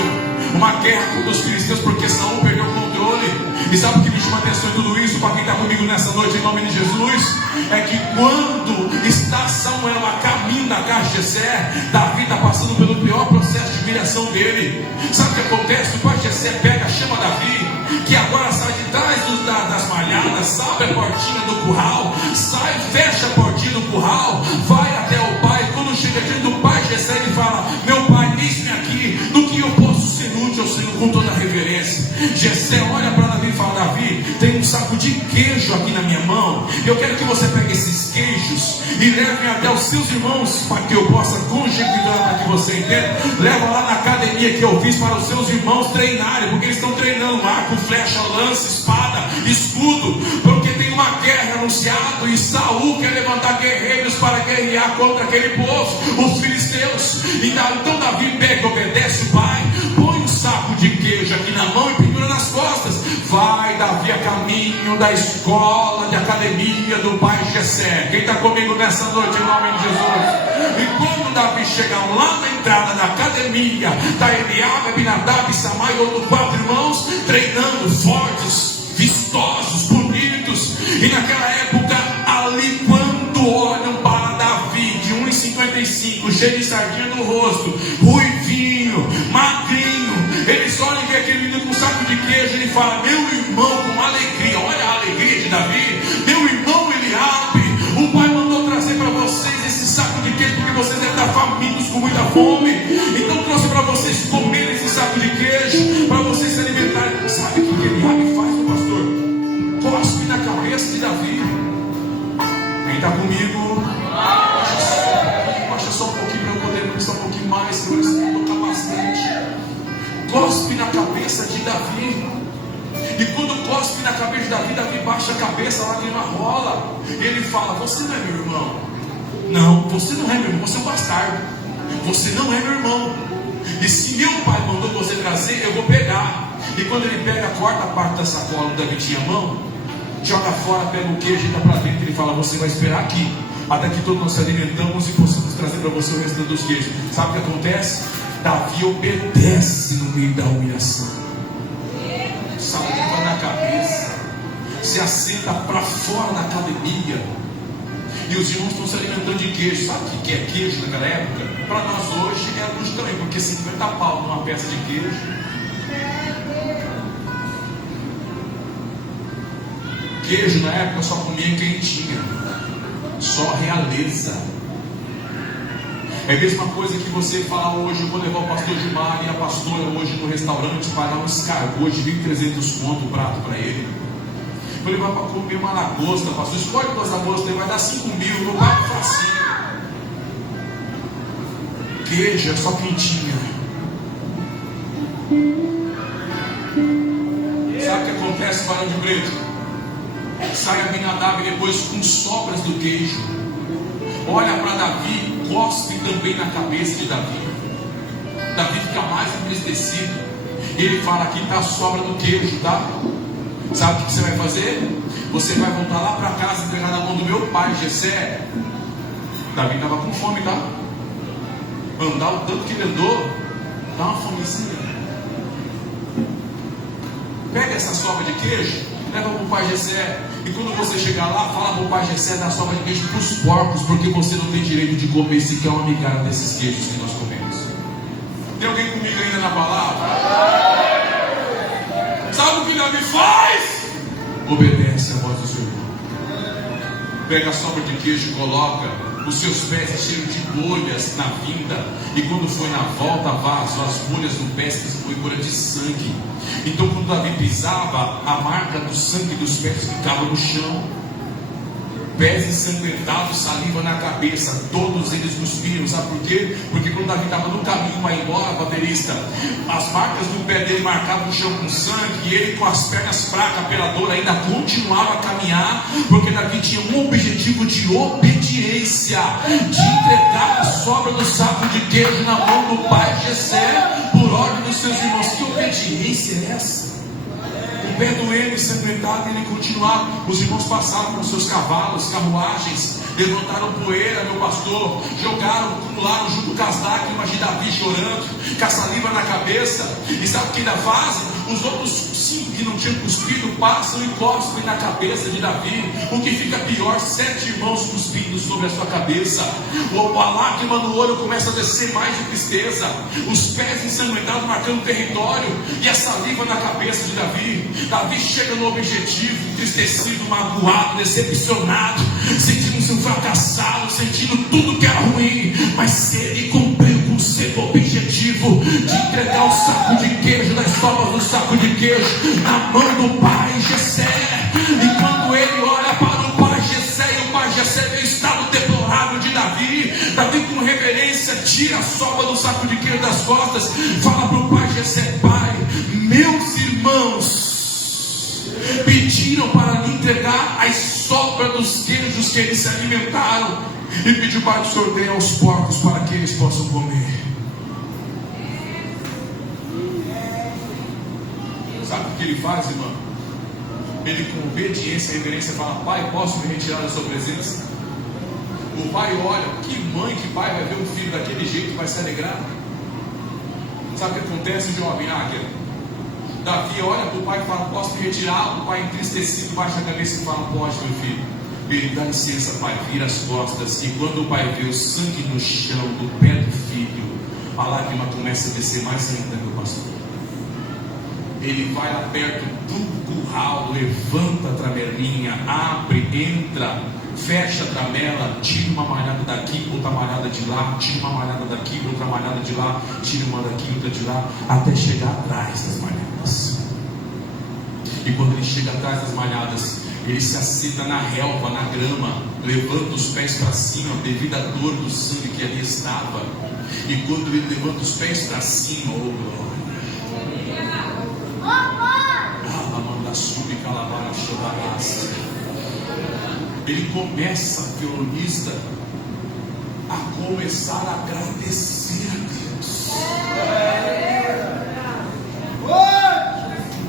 uma guerra contra os filisteus, porque Saul perdeu o controle. E sabe o que me chama a atenção em tudo isso, para quem está comigo nessa noite, em nome de Jesus? É que quando está Samuel a caminho da casa de Jessé, Davi está passando pelo pior processo de humilhação dele. Sabe o que acontece? O pai de Jessé pega, chama Davi, que agora sai de trás das malhadas, abre a portinha do curral, sai, fecha a portinha do curral, vai até o pai. Quando chega diante do pai de Jessé, ele fala: meu pai, eis-me aqui, no que eu posso ser útil ao Senhor, com toda a reverência. Jessé olha para Davi e fala: Davi, tem um saco de queijo aqui na minha mão, eu quero que você pegue esses queijos e leve até os seus irmãos, para que eu possa conjecturar, para que você entenda. Leva lá na academia que eu fiz para os seus irmãos treinarem, porque eles estão treinando arco, flecha, lança, espada, escudo, porque tem uma guerra anunciada e Saul quer levantar guerreiros para guerrear contra aquele povo, os filisteus. Então Davi pega, obedece o pai, põe um saco de queijo aqui na mão e pendura nas costas. Vai Davi a caminho da escola de academia do pai Jessé. Quem está comigo nessa noite, em nome de Jesus? E quando Davi chega lá na entrada da academia, está Eliabe, Abinadab e Samai, outros 4 irmãos, treinando, fortes, vistosos, bonitos. E naquela época, ali, quando olham para Davi, de 1,55, cheio de sardinha no rosto, ruivinho, magrinho, eles olham e vê aquele menino com um saco de queijo. Ele fala: meu irmão, com alegria, olha a alegria de Davi, meu irmão Eliabe, o pai mandou trazer para vocês esse saco de queijo, porque vocês devem estar famintos, com muita fome, então trouxe para vocês comerem esse saco de queijo, para vocês se alimentarem. Sabe o que Eliabe faz, meu pastor? Cospe na cabeça de Davi. Quem está comigo? Baixa só um pouquinho para eu poder ministrar um pouquinho mais, senhor, isso toca bastante. Cospe na cabeça de Davi. E quando cospe na cabeça de Davi, Davi baixa a cabeça, a lágrima rola. Ele fala: você não é meu irmão? Não, você não é meu irmão, você é um bastardo. Você não é meu irmão. E se meu pai mandou você trazer, eu vou pegar. E quando ele pega, corta a parte da sacola onde Davi tinha a mão, joga fora, pega o queijo e dá para dentro. Ele fala: você vai esperar aqui, até que todos nós se alimentamos e possamos trazer para você o restante dos queijos. Sabe o que acontece? Davi obedece no meio da humilhação. Saliva na cabeça, se assenta para fora da academia. E os irmãos estão se alimentando de queijo. Sabe o que é queijo naquela época? Para nós hoje é muito estranho, porque 50 pau numa peça de queijo. Queijo na época só comia quem tinha, só realeza. É a mesma coisa que você fala hoje: eu vou levar o pastor Gilmar e a pastora hoje no restaurante pagar um escargot de 1.300 conto o prato para ele. Vou levar para comer uma lagosta, pastor, escolhe duas lagostas, ele vai dar 5.000, não pago facinho. Queijo é só quem tinha. Sabe o que acontece, Barão de Preto? Sai a Abinadab depois com sobras do queijo, olha para Davi, cospe também na cabeça de Davi. Davi fica mais entristecido. Ele fala: aqui está a sobra do queijo, tá? Sabe o que você vai fazer? Você vai voltar lá para casa e pegar na mão do meu pai Jessé. Davi estava com fome, tá? Andar o tanto que ele andou, dá uma fomezinha. Pega essa sobra de queijo, leva para o pai Jessé. E quando você chegar lá, fala para o pai Jessé dar sobra de queijo para os porcos, porque você não tem direito de comer sequer uma migalha desses queijos que nós comemos. Tem alguém comigo ainda na palavra? Sabe o que Davi faz? Obedece a voz do seu irmão. Pega a sobra de queijo e coloca. Os seus pés cheios de bolhas na vinda. E quando foi na volta, as bolhas no pé foi bolha de sangue. Então quando Davi pisava, a marca do sangue dos pés ficava no chão. Pés ensanguentados, saliva na cabeça, todos eles cuspiram. Sabe por quê? Porque quando Davi estava no caminho para ir embora, baterista, as marcas do pé dele marcavam o chão com sangue, e ele, com as pernas fracas pela dor, ainda continuava a caminhar, porque Davi tinha um objetivo de obediência, de entregar a sobra do saco de queijo na mão do pai Jessé, por ordem dos seus irmãos. Que obediência é essa? O pé doendo, ensanguentado, ele continuava. Os irmãos passavam com seus cavalos, carruagens, levantaram poeira, meu pastor, jogaram, acumularam junto com as lágrimas de Davi chorando, com a saliva na cabeça. E sabe o que ainda fazem? Os outros 5 que não tinham cuspido passam e cospem na cabeça de Davi. O que fica pior, 7 irmãos cuspindo sobre a sua cabeça. A lágrima no olho começa a descer mais de tristeza, os pés ensanguentados marcando território, e a saliva na cabeça de Davi. Davi chega no objetivo, entristecido, magoado, decepcionado, sentindo-se um fracassado, sentindo tudo que era ruim, mas ele cumpriu com o seu objetivo de entregar o saco de queijo, das sobras do saco de queijo na mão do pai Jessé. E quando ele olha para o pai Jessé, e o pai Jessé vê o estado deplorável de Davi, Davi com reverência tira a sobra do saco de queijo das costas, fala para o pai Jessé: pai, meus irmãos pediram para lhe entregar as sobras dos queijos que eles se alimentaram, e pediu para que o Senhor dê aos porcos para que eles possam comer. Sabe o que ele faz, irmão? Ele, com obediência e reverência, fala: pai, posso me retirar da sua presença? O pai olha, que mãe, que pai vai ver um filho daquele jeito e vai se alegrar? Sabe o que acontece, jovem águia? Davi olha para o pai e fala: posso me retirar? O pai, entristecido, baixa a cabeça e fala: pode, meu filho. Ele: dá licença, pai, vira as costas. E quando o pai vê o sangue no chão do pé do filho, a lágrima começa a descer mais ainda, meu pastor. Ele vai lá perto do curral, levanta a tramelinha, abre, entra, fecha a tramela, tira uma malhada daqui, outra malhada de lá, tira uma malhada daqui, outra malhada de lá, tira uma daqui, outra de lá, até chegar atrás das malhadas. E quando ele chega atrás das malhadas, ele se assenta na relva, na grama, levanta os pés para cima devido à dor do sangue que ali estava. E quando ele levanta os pés para cima, oh glória, ele começa, violonista, a começar a agradecer a Deus.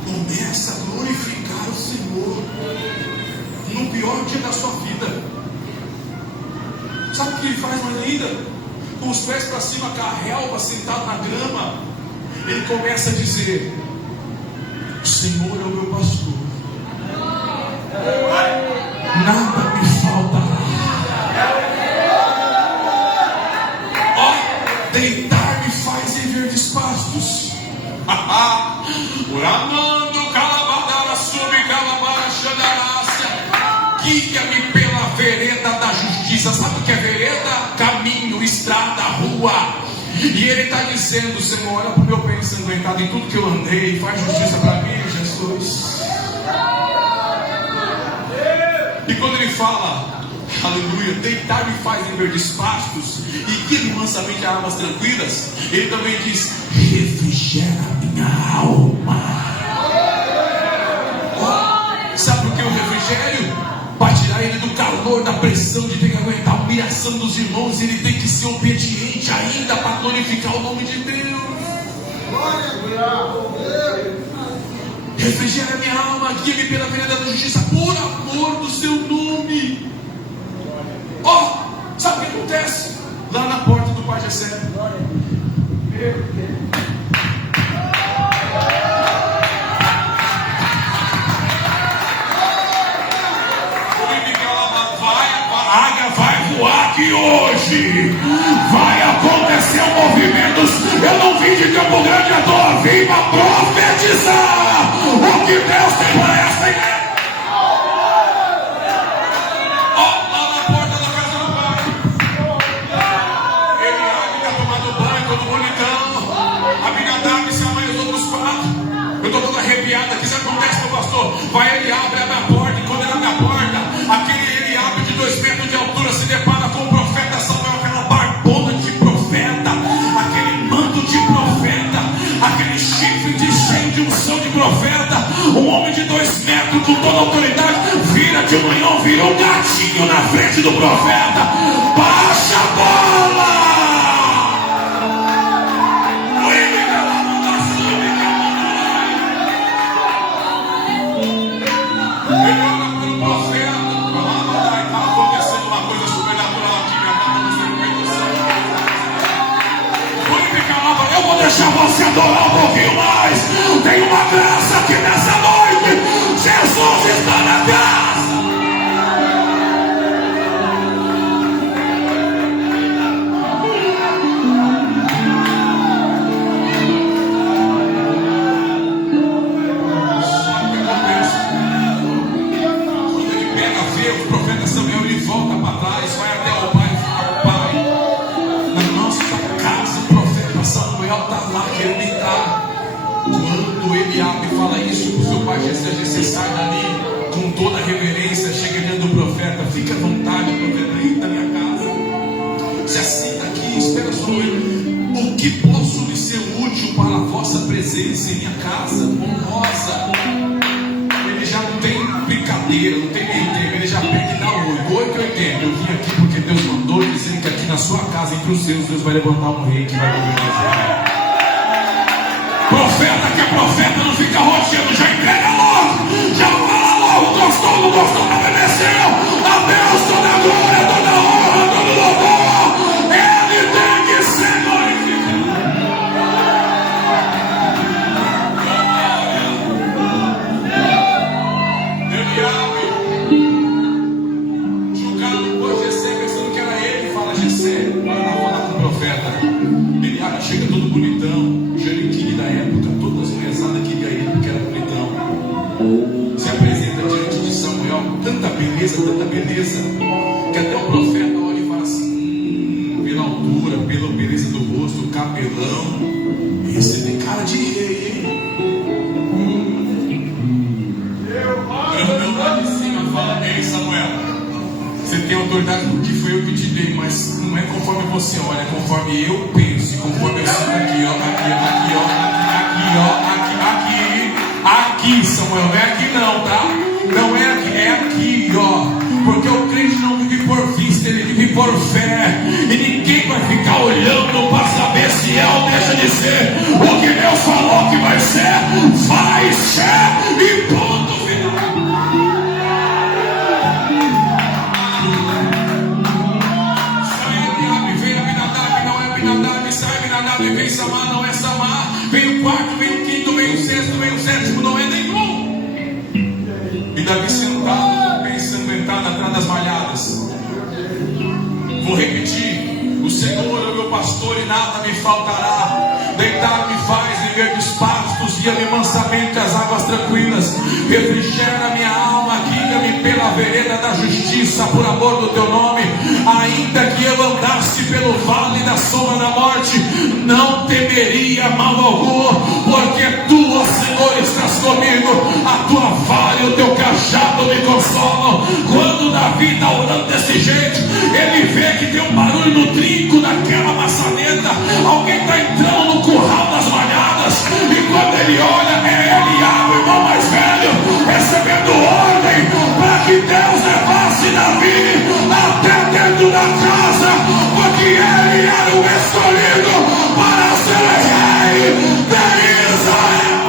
Começa a glorificar o Senhor no pior dia da sua vida. Sabe o que ele faz mais ainda? Com os pés para cima, com a relva, sentado na grama, ele começa a dizer: o Senhor é o meu pastor, nada me faltará. Ó, deitar-me faz em verdes pastos. Uramando calabadara sube calabara xandarácia. Guia-me pela vereda da justiça. Sabe o que é vereda? Caminho, estrada, rua. E ele está dizendo: Senhor, olha para o meu pé ensanguentado em tudo que eu andei, faz justiça para mim, Jesus. E quando ele fala, aleluia, deitar-me faz em verdes pastos e guia-me mansamente a águas tranquilas, ele também diz: refrigera minha alma. Sabe por que o refrigério? Para tirar ele do calor, da pressão de ter que aguentar a humilhação dos irmãos. Ele tem que ser obediente ainda para glorificar o nome de Deus. Refrigera minha alma, guia-me pela vereda da justiça, por amor do seu nome. Ó, sabe o que acontece? Lá na porta do pai Jessé, a águia vai voar aqui hoje. Vai acontecer movimentos. Eu não vim de Campo Grande, eu estou vindo a profetizar o que Deus tem para essa igreja. Ó, lá na porta da casa do pai, ele está tomando banho, todo bonitão. A Abinadab se amanha os outros 4. Eu estou todo arrepiado aqui. Sabe o que acontece, meu pastor? Vai, ele abre a porta, e quando ele abre a porta, aquele ele abre de 2 metros de altura, se depara com o profeta Samuel, aquela barbona de profeta, aquele manto de profeta, aquele chifre de cheio de unção de profeta. Um homem de 2 metros com toda a autoridade vira de manhã, vira um gatinho na frente do profeta. Baixa a bola! Ele olha para o profeta, está acontecendo uma coisa deixar você adorar um pouquinho mais. Tem uma graça aqui nessa noite. Jesus está na casa. O profeta Samuel, ele volta para trás, vai até o pai e fala: pai, na nossa casa o profeta Samuel está lá querendo. Quando ele abre e fala isso para o seu pai Jessé, sai dali com toda a reverência, chega diante do profeta: fica à vontade, profeta, entra na minha casa, se assenta aqui, espera só eu. O que posso lhe ser útil para a vossa presença em minha casa honrosa? Ele já não tem brincadeira, não tem meio tempo, ele já pede e dá oi. Oi que eu entendo, eu vim aqui porque Deus mandou, dizendo que aqui na sua casa, entre os seus, Deus vai levantar um rei que vai governar. Profeta que é profeta não fica roteando, já entrega logo, já fala logo, gostou, não gostou, não obedeceu. A Deus toda a glória, toda a honra, todo o louvor, Ele tem que ser glorificado. Julgado por Jessé, pensando que era ele, fala: Jessé, vai lá falar com o profeta. Eliabe chega todo bonitão, Jeriquim da época, todas as mesadas que ia ele, porque era bonitão. Se apresenta diante de Samuel, tanta beleza, que até o profeta olha e fala assim: pela altura, pela beleza do rosto, cabelão, esse tem cara de rei, hein? Grandão lá de cima fala: ei Samuel, você tem autoridade porque foi eu que te dei, mas não é conforme você olha, é conforme eu penso, conforme eu sinto aqui, ó, aqui, Samuel, não é aqui não, tá? Não é aqui, é aqui, ó, porque o crente não vive por vista, ele vive por fé, e ninguém vai ficar olhando para saber se é ou deixa de ser. O que Deus falou que vai ser, e ponto final. Vem Samar, não é Samar. Vem o quarto, vem o quinto, vem o sexto, vem o sétimo, não é nenhum. E Davi sentado, ensanguentado atrás das malhadas. Vou repetir: o Senhor é o meu pastor e nada me faltará. Deitar-me faz em verdes pastos, guia-me mansamente às águas tranquilas. Refrigera minha alma, guia-me pela vereda da justiça, por amor do teu nome. Ainda que eu andasse pelo vale da sombra da morte, não temeria mal algum, porque tu, ó Senhor, estás comigo. A tua vara e o teu cajado me consolam. Quando Davi está orando desse jeito, ele vê que tem um barulho no trinco daquela maçaneta. Alguém está entrando no curral das malhadas, e quando ele olha, é Eliabe, o irmão mais velho, recebendo ordem para que Deus levasse Davi até dentro da casa, porque ele era o escolhido para ser rei de Israel.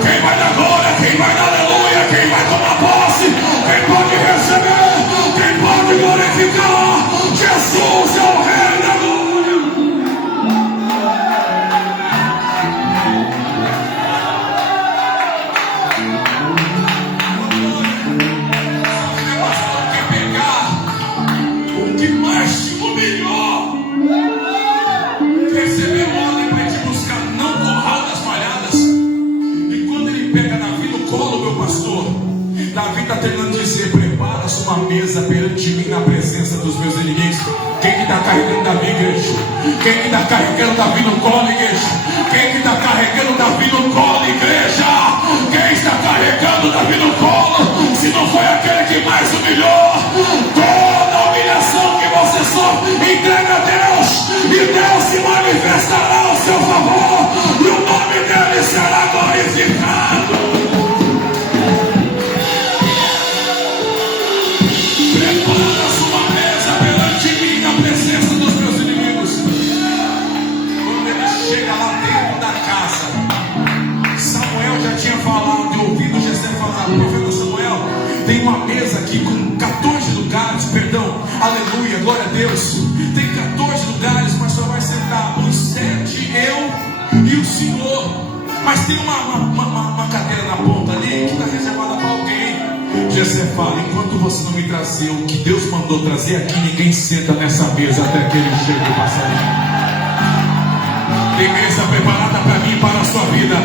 Quem vai dar glória, quem vai dar aleluia, quem vai tomar posse, quem pode receber, quem pode glorificar? Jesus é o rei da glória. Davi está terminando de dizer: prepara-se uma mesa perante mim na presença dos meus inimigos. Quem que está carregando Davi, igreja? Quem que está carregando Davi no colo, igreja? Quem que está carregando Davi no colo, igreja? Quem está carregando Davi no colo? Se não foi aquele que mais humilhou, toda a humilhação que você sofre, entrega a Deus, e Deus se manifestará ao seu favor, e o nome dele será glorificado. Profeta Samuel, tem uma mesa aqui com 14 lugares, perdão, aleluia, glória a Deus. Tem 14 lugares Zé fala: enquanto você não me trazer o que Deus mandou trazer aqui, ninguém senta nessa mesa até que ele chegue e passarinho. Tem mesa preparada para mim e para a sua vida.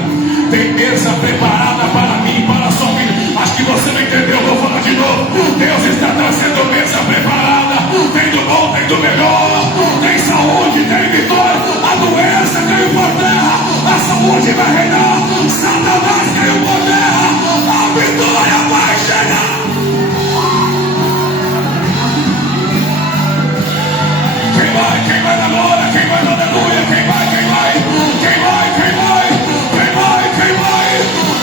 Tem mesa preparada para mim e para a sua vida. Acho que você não entendeu, vou falar de novo. Deus está trazendo mesa preparada. Tem do bom, tem do melhor. Tem saúde, tem vitória. A doença caiu por terra. A saúde vai reinar. Satanás caiu por terra. A vitória vai chegar. Quem vai na glória? Quem vai na aleluia? Quem vai?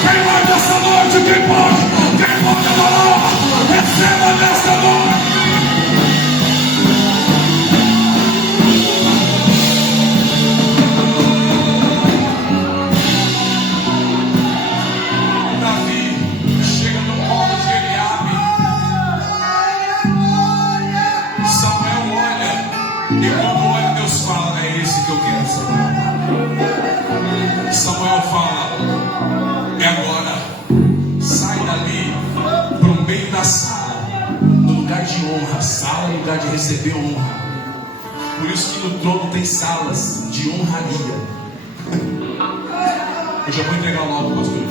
Quem vai nessa noite? Quem pode adorar? Receba nessa noite. Davi chega no colo de Eliabe. Samuel olha, e quando olha, Deus fala: é esse que eu quero, Samuel. Samuel fala: é agora. Sai dali para o meio da sala, no lugar de honra. Sala é lugar de receber honra. Por isso que no trono tem salas de honraria. Eu já vou entregar logo, pastor.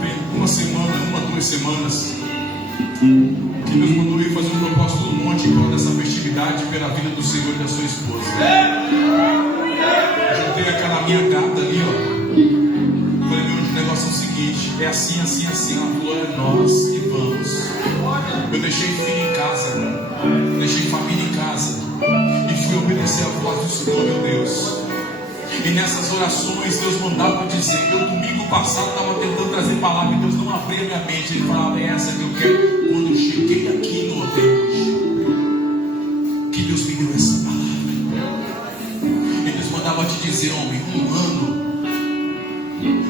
Tem uma semana, 2 semanas, que Deus mandou ir fazer um propósito no monte em prol dessa festividade pela vida do Senhor e da sua esposa. Eu juntei aquela minha gata ali, ó. Falei: meu, o negócio é o seguinte, é assim. Ela falou: é nós que vamos. Eu deixei filho em casa, né? Deixei família em casa e fui obedecer a voz do Senhor, meu Deus. E nessas orações Deus mandava dizer. Eu domingo passado estava tentando trazer palavra e Deus não abria minha mente. Ele falava: é essa que eu quero. Quando eu cheguei aqui no hotel hoje, que Deus me deu essa palavra. E Deus mandava te dizer: homem, 1 ano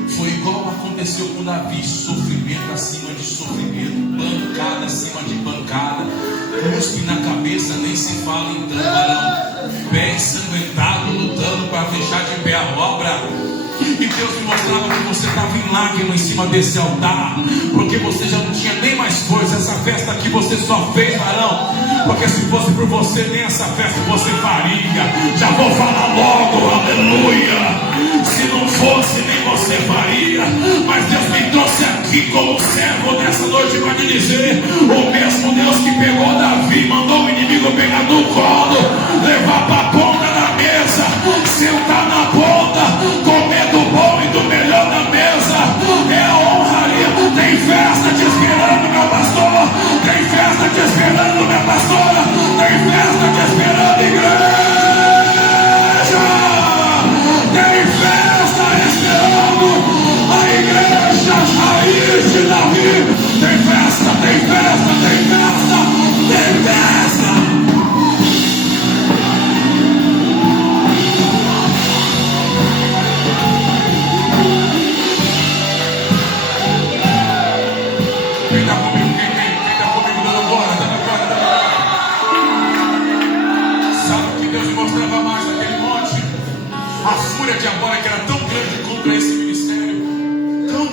foi igual aconteceu com Davi. Sofrimento acima de sofrimento, pancada acima de pancada, cuspe na cabeça, nem se fala em drama, pé ensanguentado, lutando para deixar de pé a obra. E Deus me mostrava que você estava em lágrima em cima desse altar, porque você já não tinha nem mais força. Essa festa aqui você só fez, varão, porque se fosse por você, nem essa festa você faria. Já vou falar logo, aleluia. Se não fosse, nem você faria. Mas Deus me trouxe aqui como servo nessa noite para te dizer: o mesmo Deus que pegou Davi, mandou o inimigo pegar no colo, levar para a ponta da mesa, sentar na ponta, comer do bom e do melhor da mesa, é a honraria. Tem festa te esperando, meu pastor. Tem festa te esperando, minha pastora. Tem festa te esperando, igreja. Tem festa esperando a igreja raiz de Davi. Tem festa, tem festa, tem festa, tem festa. Quem está comigo, quem está comigo, dando glória, dando glória. Sabe o que Deus me mostrava mais naquele monte? A fúria diabólica era tão grande contra esse ministério. Tão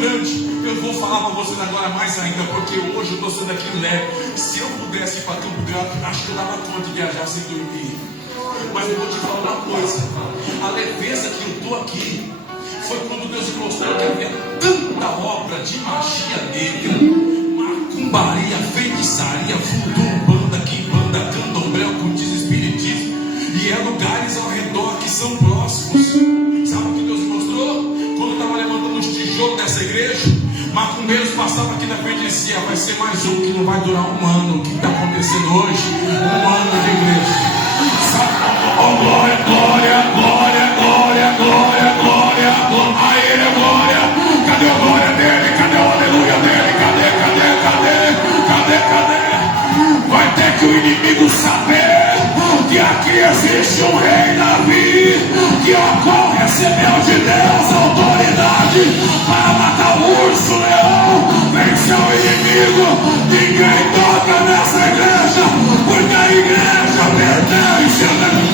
grande. Eu vou falar para vocês agora mais ainda, porque hoje eu estou sendo aqui leve. Se eu pudesse ir para Campo Grande, acho que eu dava conta de viajar sem dormir. Mas eu vou te falar uma coisa: a leveza que eu estou aqui foi quando Deus me mostrou que havia tanta obra de magia negra, macumbaria, feitiçaria, voodoo, banda, quimbanda, candomblé, ocultismo, espiritismo, e é lugares ao redor que são próximos. Sabe o que Deus me mostrou? Quando eu estava levantando os tijolos dessa igreja, macumbeiros passavam aqui na frente e diziam: vai ser mais um que não vai durar 1 ano. O que está acontecendo hoje? 1 ano de igreja. Sabe? Oh, glória, glória, glória, glória, glória, glória, glória. A Ele é glória. Cadê a glória dele? Cadê a aleluia dele? Cadê? Vai ter que o inimigo saber que aqui existe um rei Davi, que ao qual recebeu de Deus a autoridade para matar o urso, o leão, vencer o inimigo. Ninguém toca nessa igreja, porque a igreja pertence a Deus.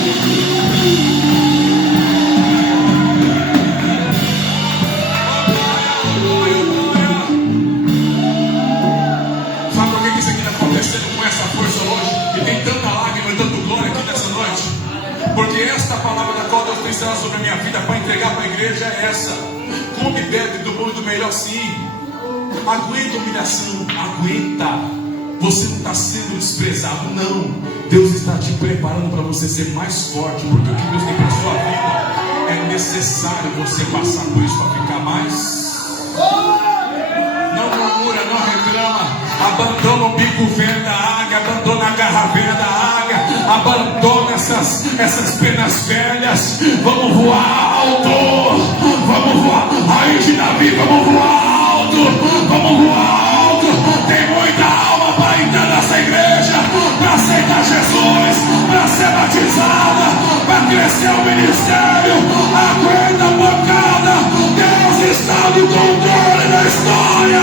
ele assim: aguenta a humilhação, aguenta. Você não está sendo desprezado, não. Deus está te preparando para você ser mais forte, porque o que Deus tem para a sua vida é necessário você passar por isso para ficar mais. Não murmura, não reclama. Abandona o bico velho da águia, abandona a garra velha da águia, abandona essas penas velhas. Vamos voar alto, vamos voar. Raiz de Davi, vamos voar alto, vamos voar alto. Tem muita alma para entrar nessa igreja, para aceitar Jesus, para ser batizada, para crescer o ministério. Aguenta a pancada, Deus está no controle da história.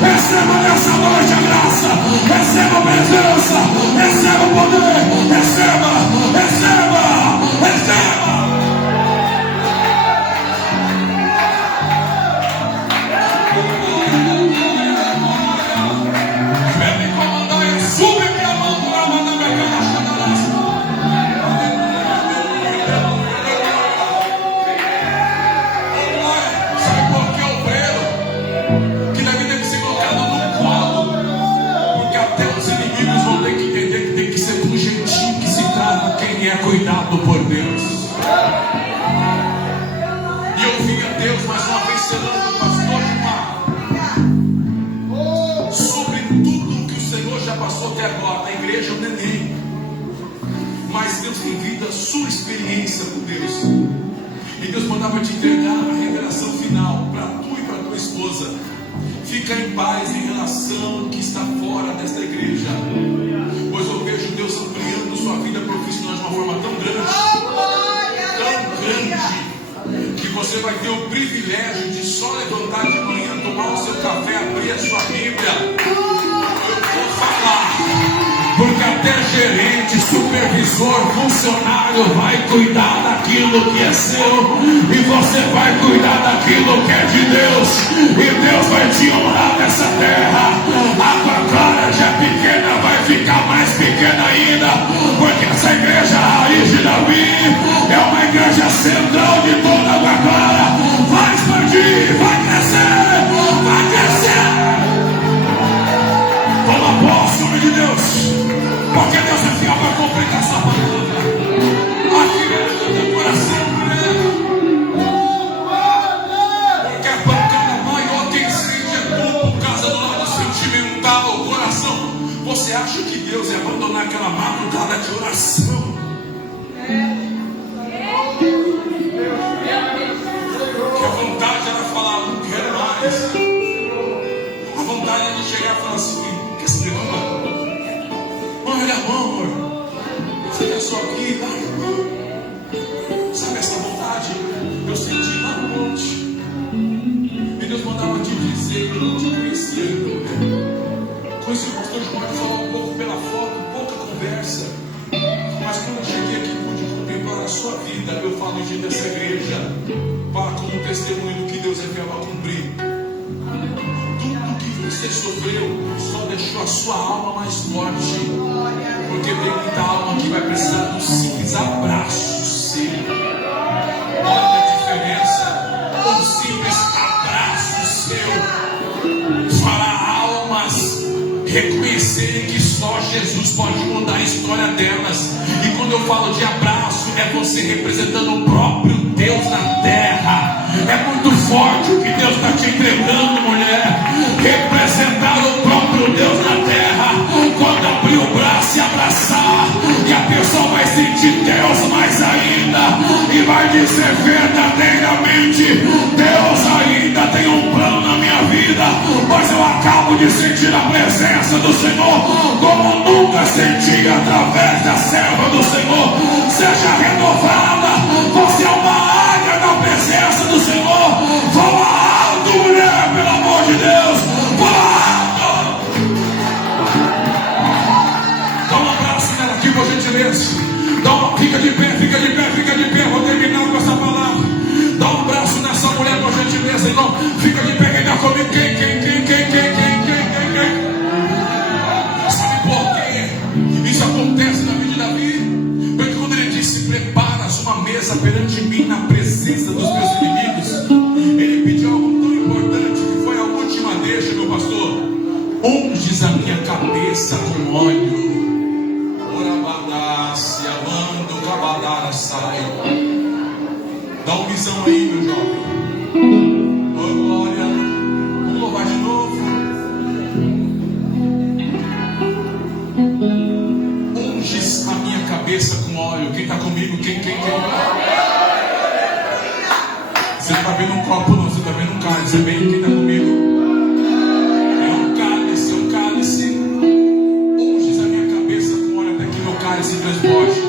Receba nessa noite a graça, receba a presença, receba o poder, receba, receba, receba. Cuidado por Deus. E eu ouvi a Deus mais uma vez falando do pastor Gilmar sobre tudo que o Senhor já passou até agora. Na igreja eu neném, mas Deus tem vindo a sua experiência com Deus, e Deus mandava te entregar a revelação final para tu e para tua esposa. Fica em paz em relação ao que está fora desta igreja, pois eu vejo Deus ampliando sua vida profissional de uma forma tão grande, que você vai ter o privilégio de só levantar de manhã, tomar o seu café, abrir a sua Bíblia. Eu vou falar, porque até gerente, supervisor, funcionário vai cuidar daquilo que é seu, e você vai cuidar daquilo que é de Deus, e Deus vai te honrar nessa terra. A bancada já pequena vai ficar mais pequena ainda, porque essa igreja Raiz de Davi é uma igreja central de toda a bancada. Vai expandir, vai crescer, vai crescer. Toma posse, homem de Deus, porque Deus é fiel para completar sua palavra. Aqui dentro do teu coração, porque a pancada maior que incende é tu, por causa do lado sentimental, o coração. Você acha que Deus ia abandonar aquela madrugada de oração? Que a vontade era falar, não quero mais. A vontade era de chegar e falar assim: quer saber, mamãe? Olha a mão, amor. Fica só aqui, dá a mão. Sabe essa vontade? Eu senti lá no monte. E Deus mandava te dizer que eu não te conhecia ainda. Conheci o pastor Gilmar, falou um pouco pela foto, pouca conversa. Mas quando eu cheguei aqui, pude contemplar a sua vida. Eu falo de dessa igreja, para como testemunho do que Deus é fiel a cumprir. Tudo que você sofreu só deixou a sua alma mais forte, porque tem muita alma que vai precisar de um simples abraço seu. Olha a diferença. Um simples abraço seu fará almas reconhecerem que só Jesus pode mudar a história delas. E quando eu falo de abraço, é você representando o próprio Deus na terra. É muito forte o que Deus está te entregando, mulher. Representar o próprio Deus na terra. Quando abrir o braço e abraçar, e a pessoa vai sentir Deus mais ainda, e vai dizer verdadeiramente: Deus ainda tem um plano na minha vida, mas eu acabo de sentir a presença do Senhor como nunca senti através da serva do Senhor. Seja renovada. Você é uma águia na presença do Senhor. Voa alto, mulher, pelo amor de Deus. Voa alto. Dá um abraço nela aqui, por gentileza. Fica de pé, fica de pé, fica de pé. Vou terminar com essa palavra. Dá um abraço nessa mulher, por gentileza, irmão. Fica de pé, quem está comigo? Quem? Sabe por quê isso acontece na vida de Davi? Porque quando ele disse: preparas uma mesa perante mim na presença dos meus inimigos, cabeça com óleo. Orabadá, se amando, cabadara, sai. Dá uma visão aí, meu jovem. Oh, glória. Vamos louvar de novo. Unges a minha cabeça com óleo. Quem está comigo? Quem? Você não está vendo um copo, não. Você está vendo um cálice. Quem está comigo? É um cálice. Unges a minha cabeça com óleo até que meu cálice transborde.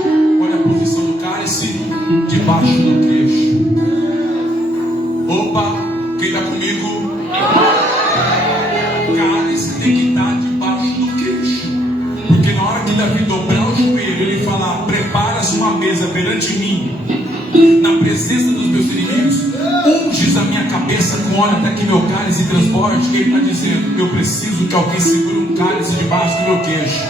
Olha a posição do cálice debaixo do queixo. Opa, quem está comigo? Cálice tem que estar debaixo do queixo. Porque na hora que Davi dobrar o joelho, ele falar: preparas uma mesa perante mim, na presença dos meus inimigos, unges a minha cabeça com óleo até que meu cálice transborde. Ele está dizendo: eu preciso que alguém segure um cálice debaixo do meu queixo,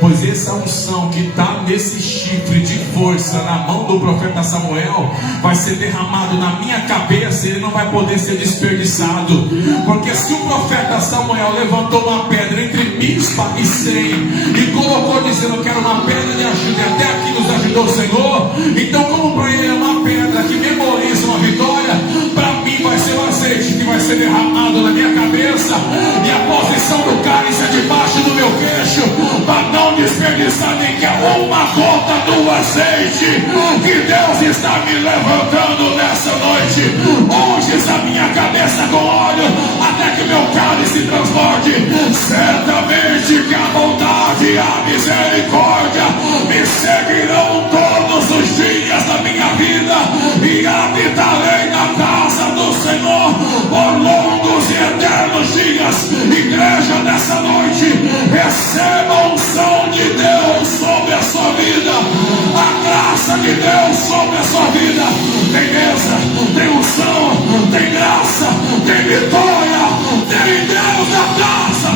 pois essa unção que está nesse chifre de força na mão do profeta Samuel vai ser derramado na minha cabeça e ele não vai poder ser desperdiçado. Porque se o profeta Samuel levantou uma pedra entre Mispa e Sem e colocou dizendo que era uma pedra de ajuda, e até aqui nos ajudou o Senhor, então como para ele é uma pedra que memoriza uma vitória, para mim vai ser um azeite que vai ser derramado na minha cabeça, e a posição do cálice é debaixo do meu queixo, para não desperdiçar nem que uma gota do azeite que Deus está me levantando nessa noite. Unges a minha cabeça com óleo até que meu cálice transborde. Certamente que a bondade e a misericórdia me seguirão todos os dias da minha vida, e habitarei na casa do Senhor por longos e eternos dias. Igreja, nessa noite, receba a unção de Deus sobre a sua vida, a graça de Deus sobre a sua vida. Tem mesa, tem unção, tem graça, tem vitória, tem Deus na casa.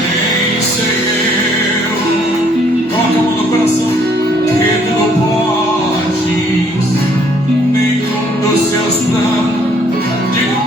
Quem sei eu, coloca a mão no coração, que não podes nenhum dos seus planos. Diga.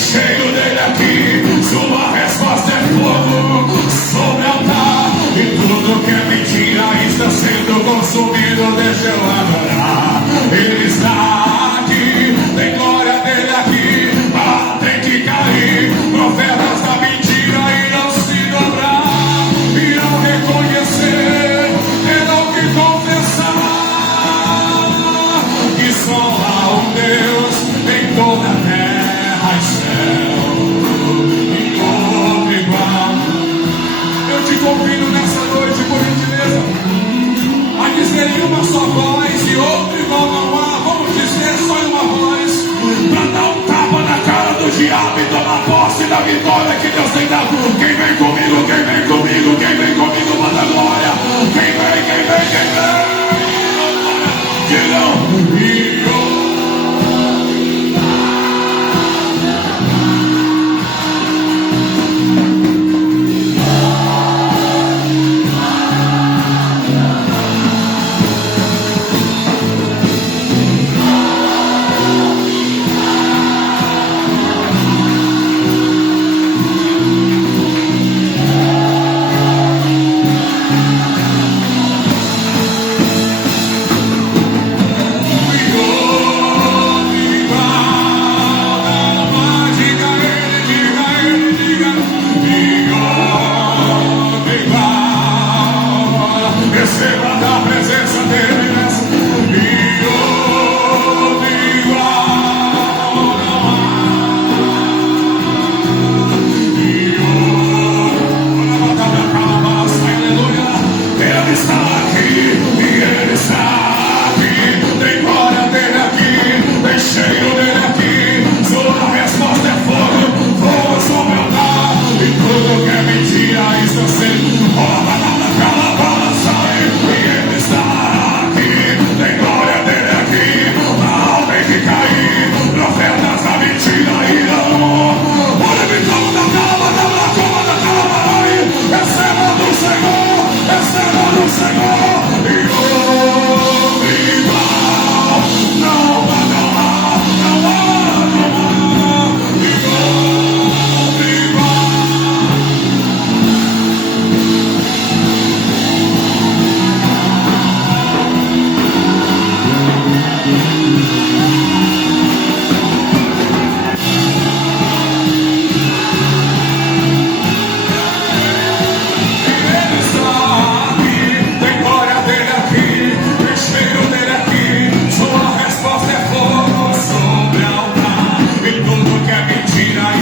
cheio dele aqui. Sua resposta é fogo sobre o altar. E tudo que é mentira está sendo consumido. Deixa eu adorar. Ele está aqui, tem glória dele aqui. Ah, tem que cair profetas da mentira e não se dobrar e não reconhecer, terão que confessar que só há um Deus em toda a terra e céu e outro igual. Eu te convido nessa noite, por gentileza, a dizer em uma só voz e outro igual não há. Vamos dizer só em uma voz, para dar um tapa na cara do diabo e tomar posse da vitória que Deus tem dado. Quem vem comigo, quem vem comigo, quem vem comigo, manda glória. Quem vem, quem vem, quem vem. Digam, e eu.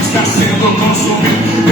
Está sendo consumido.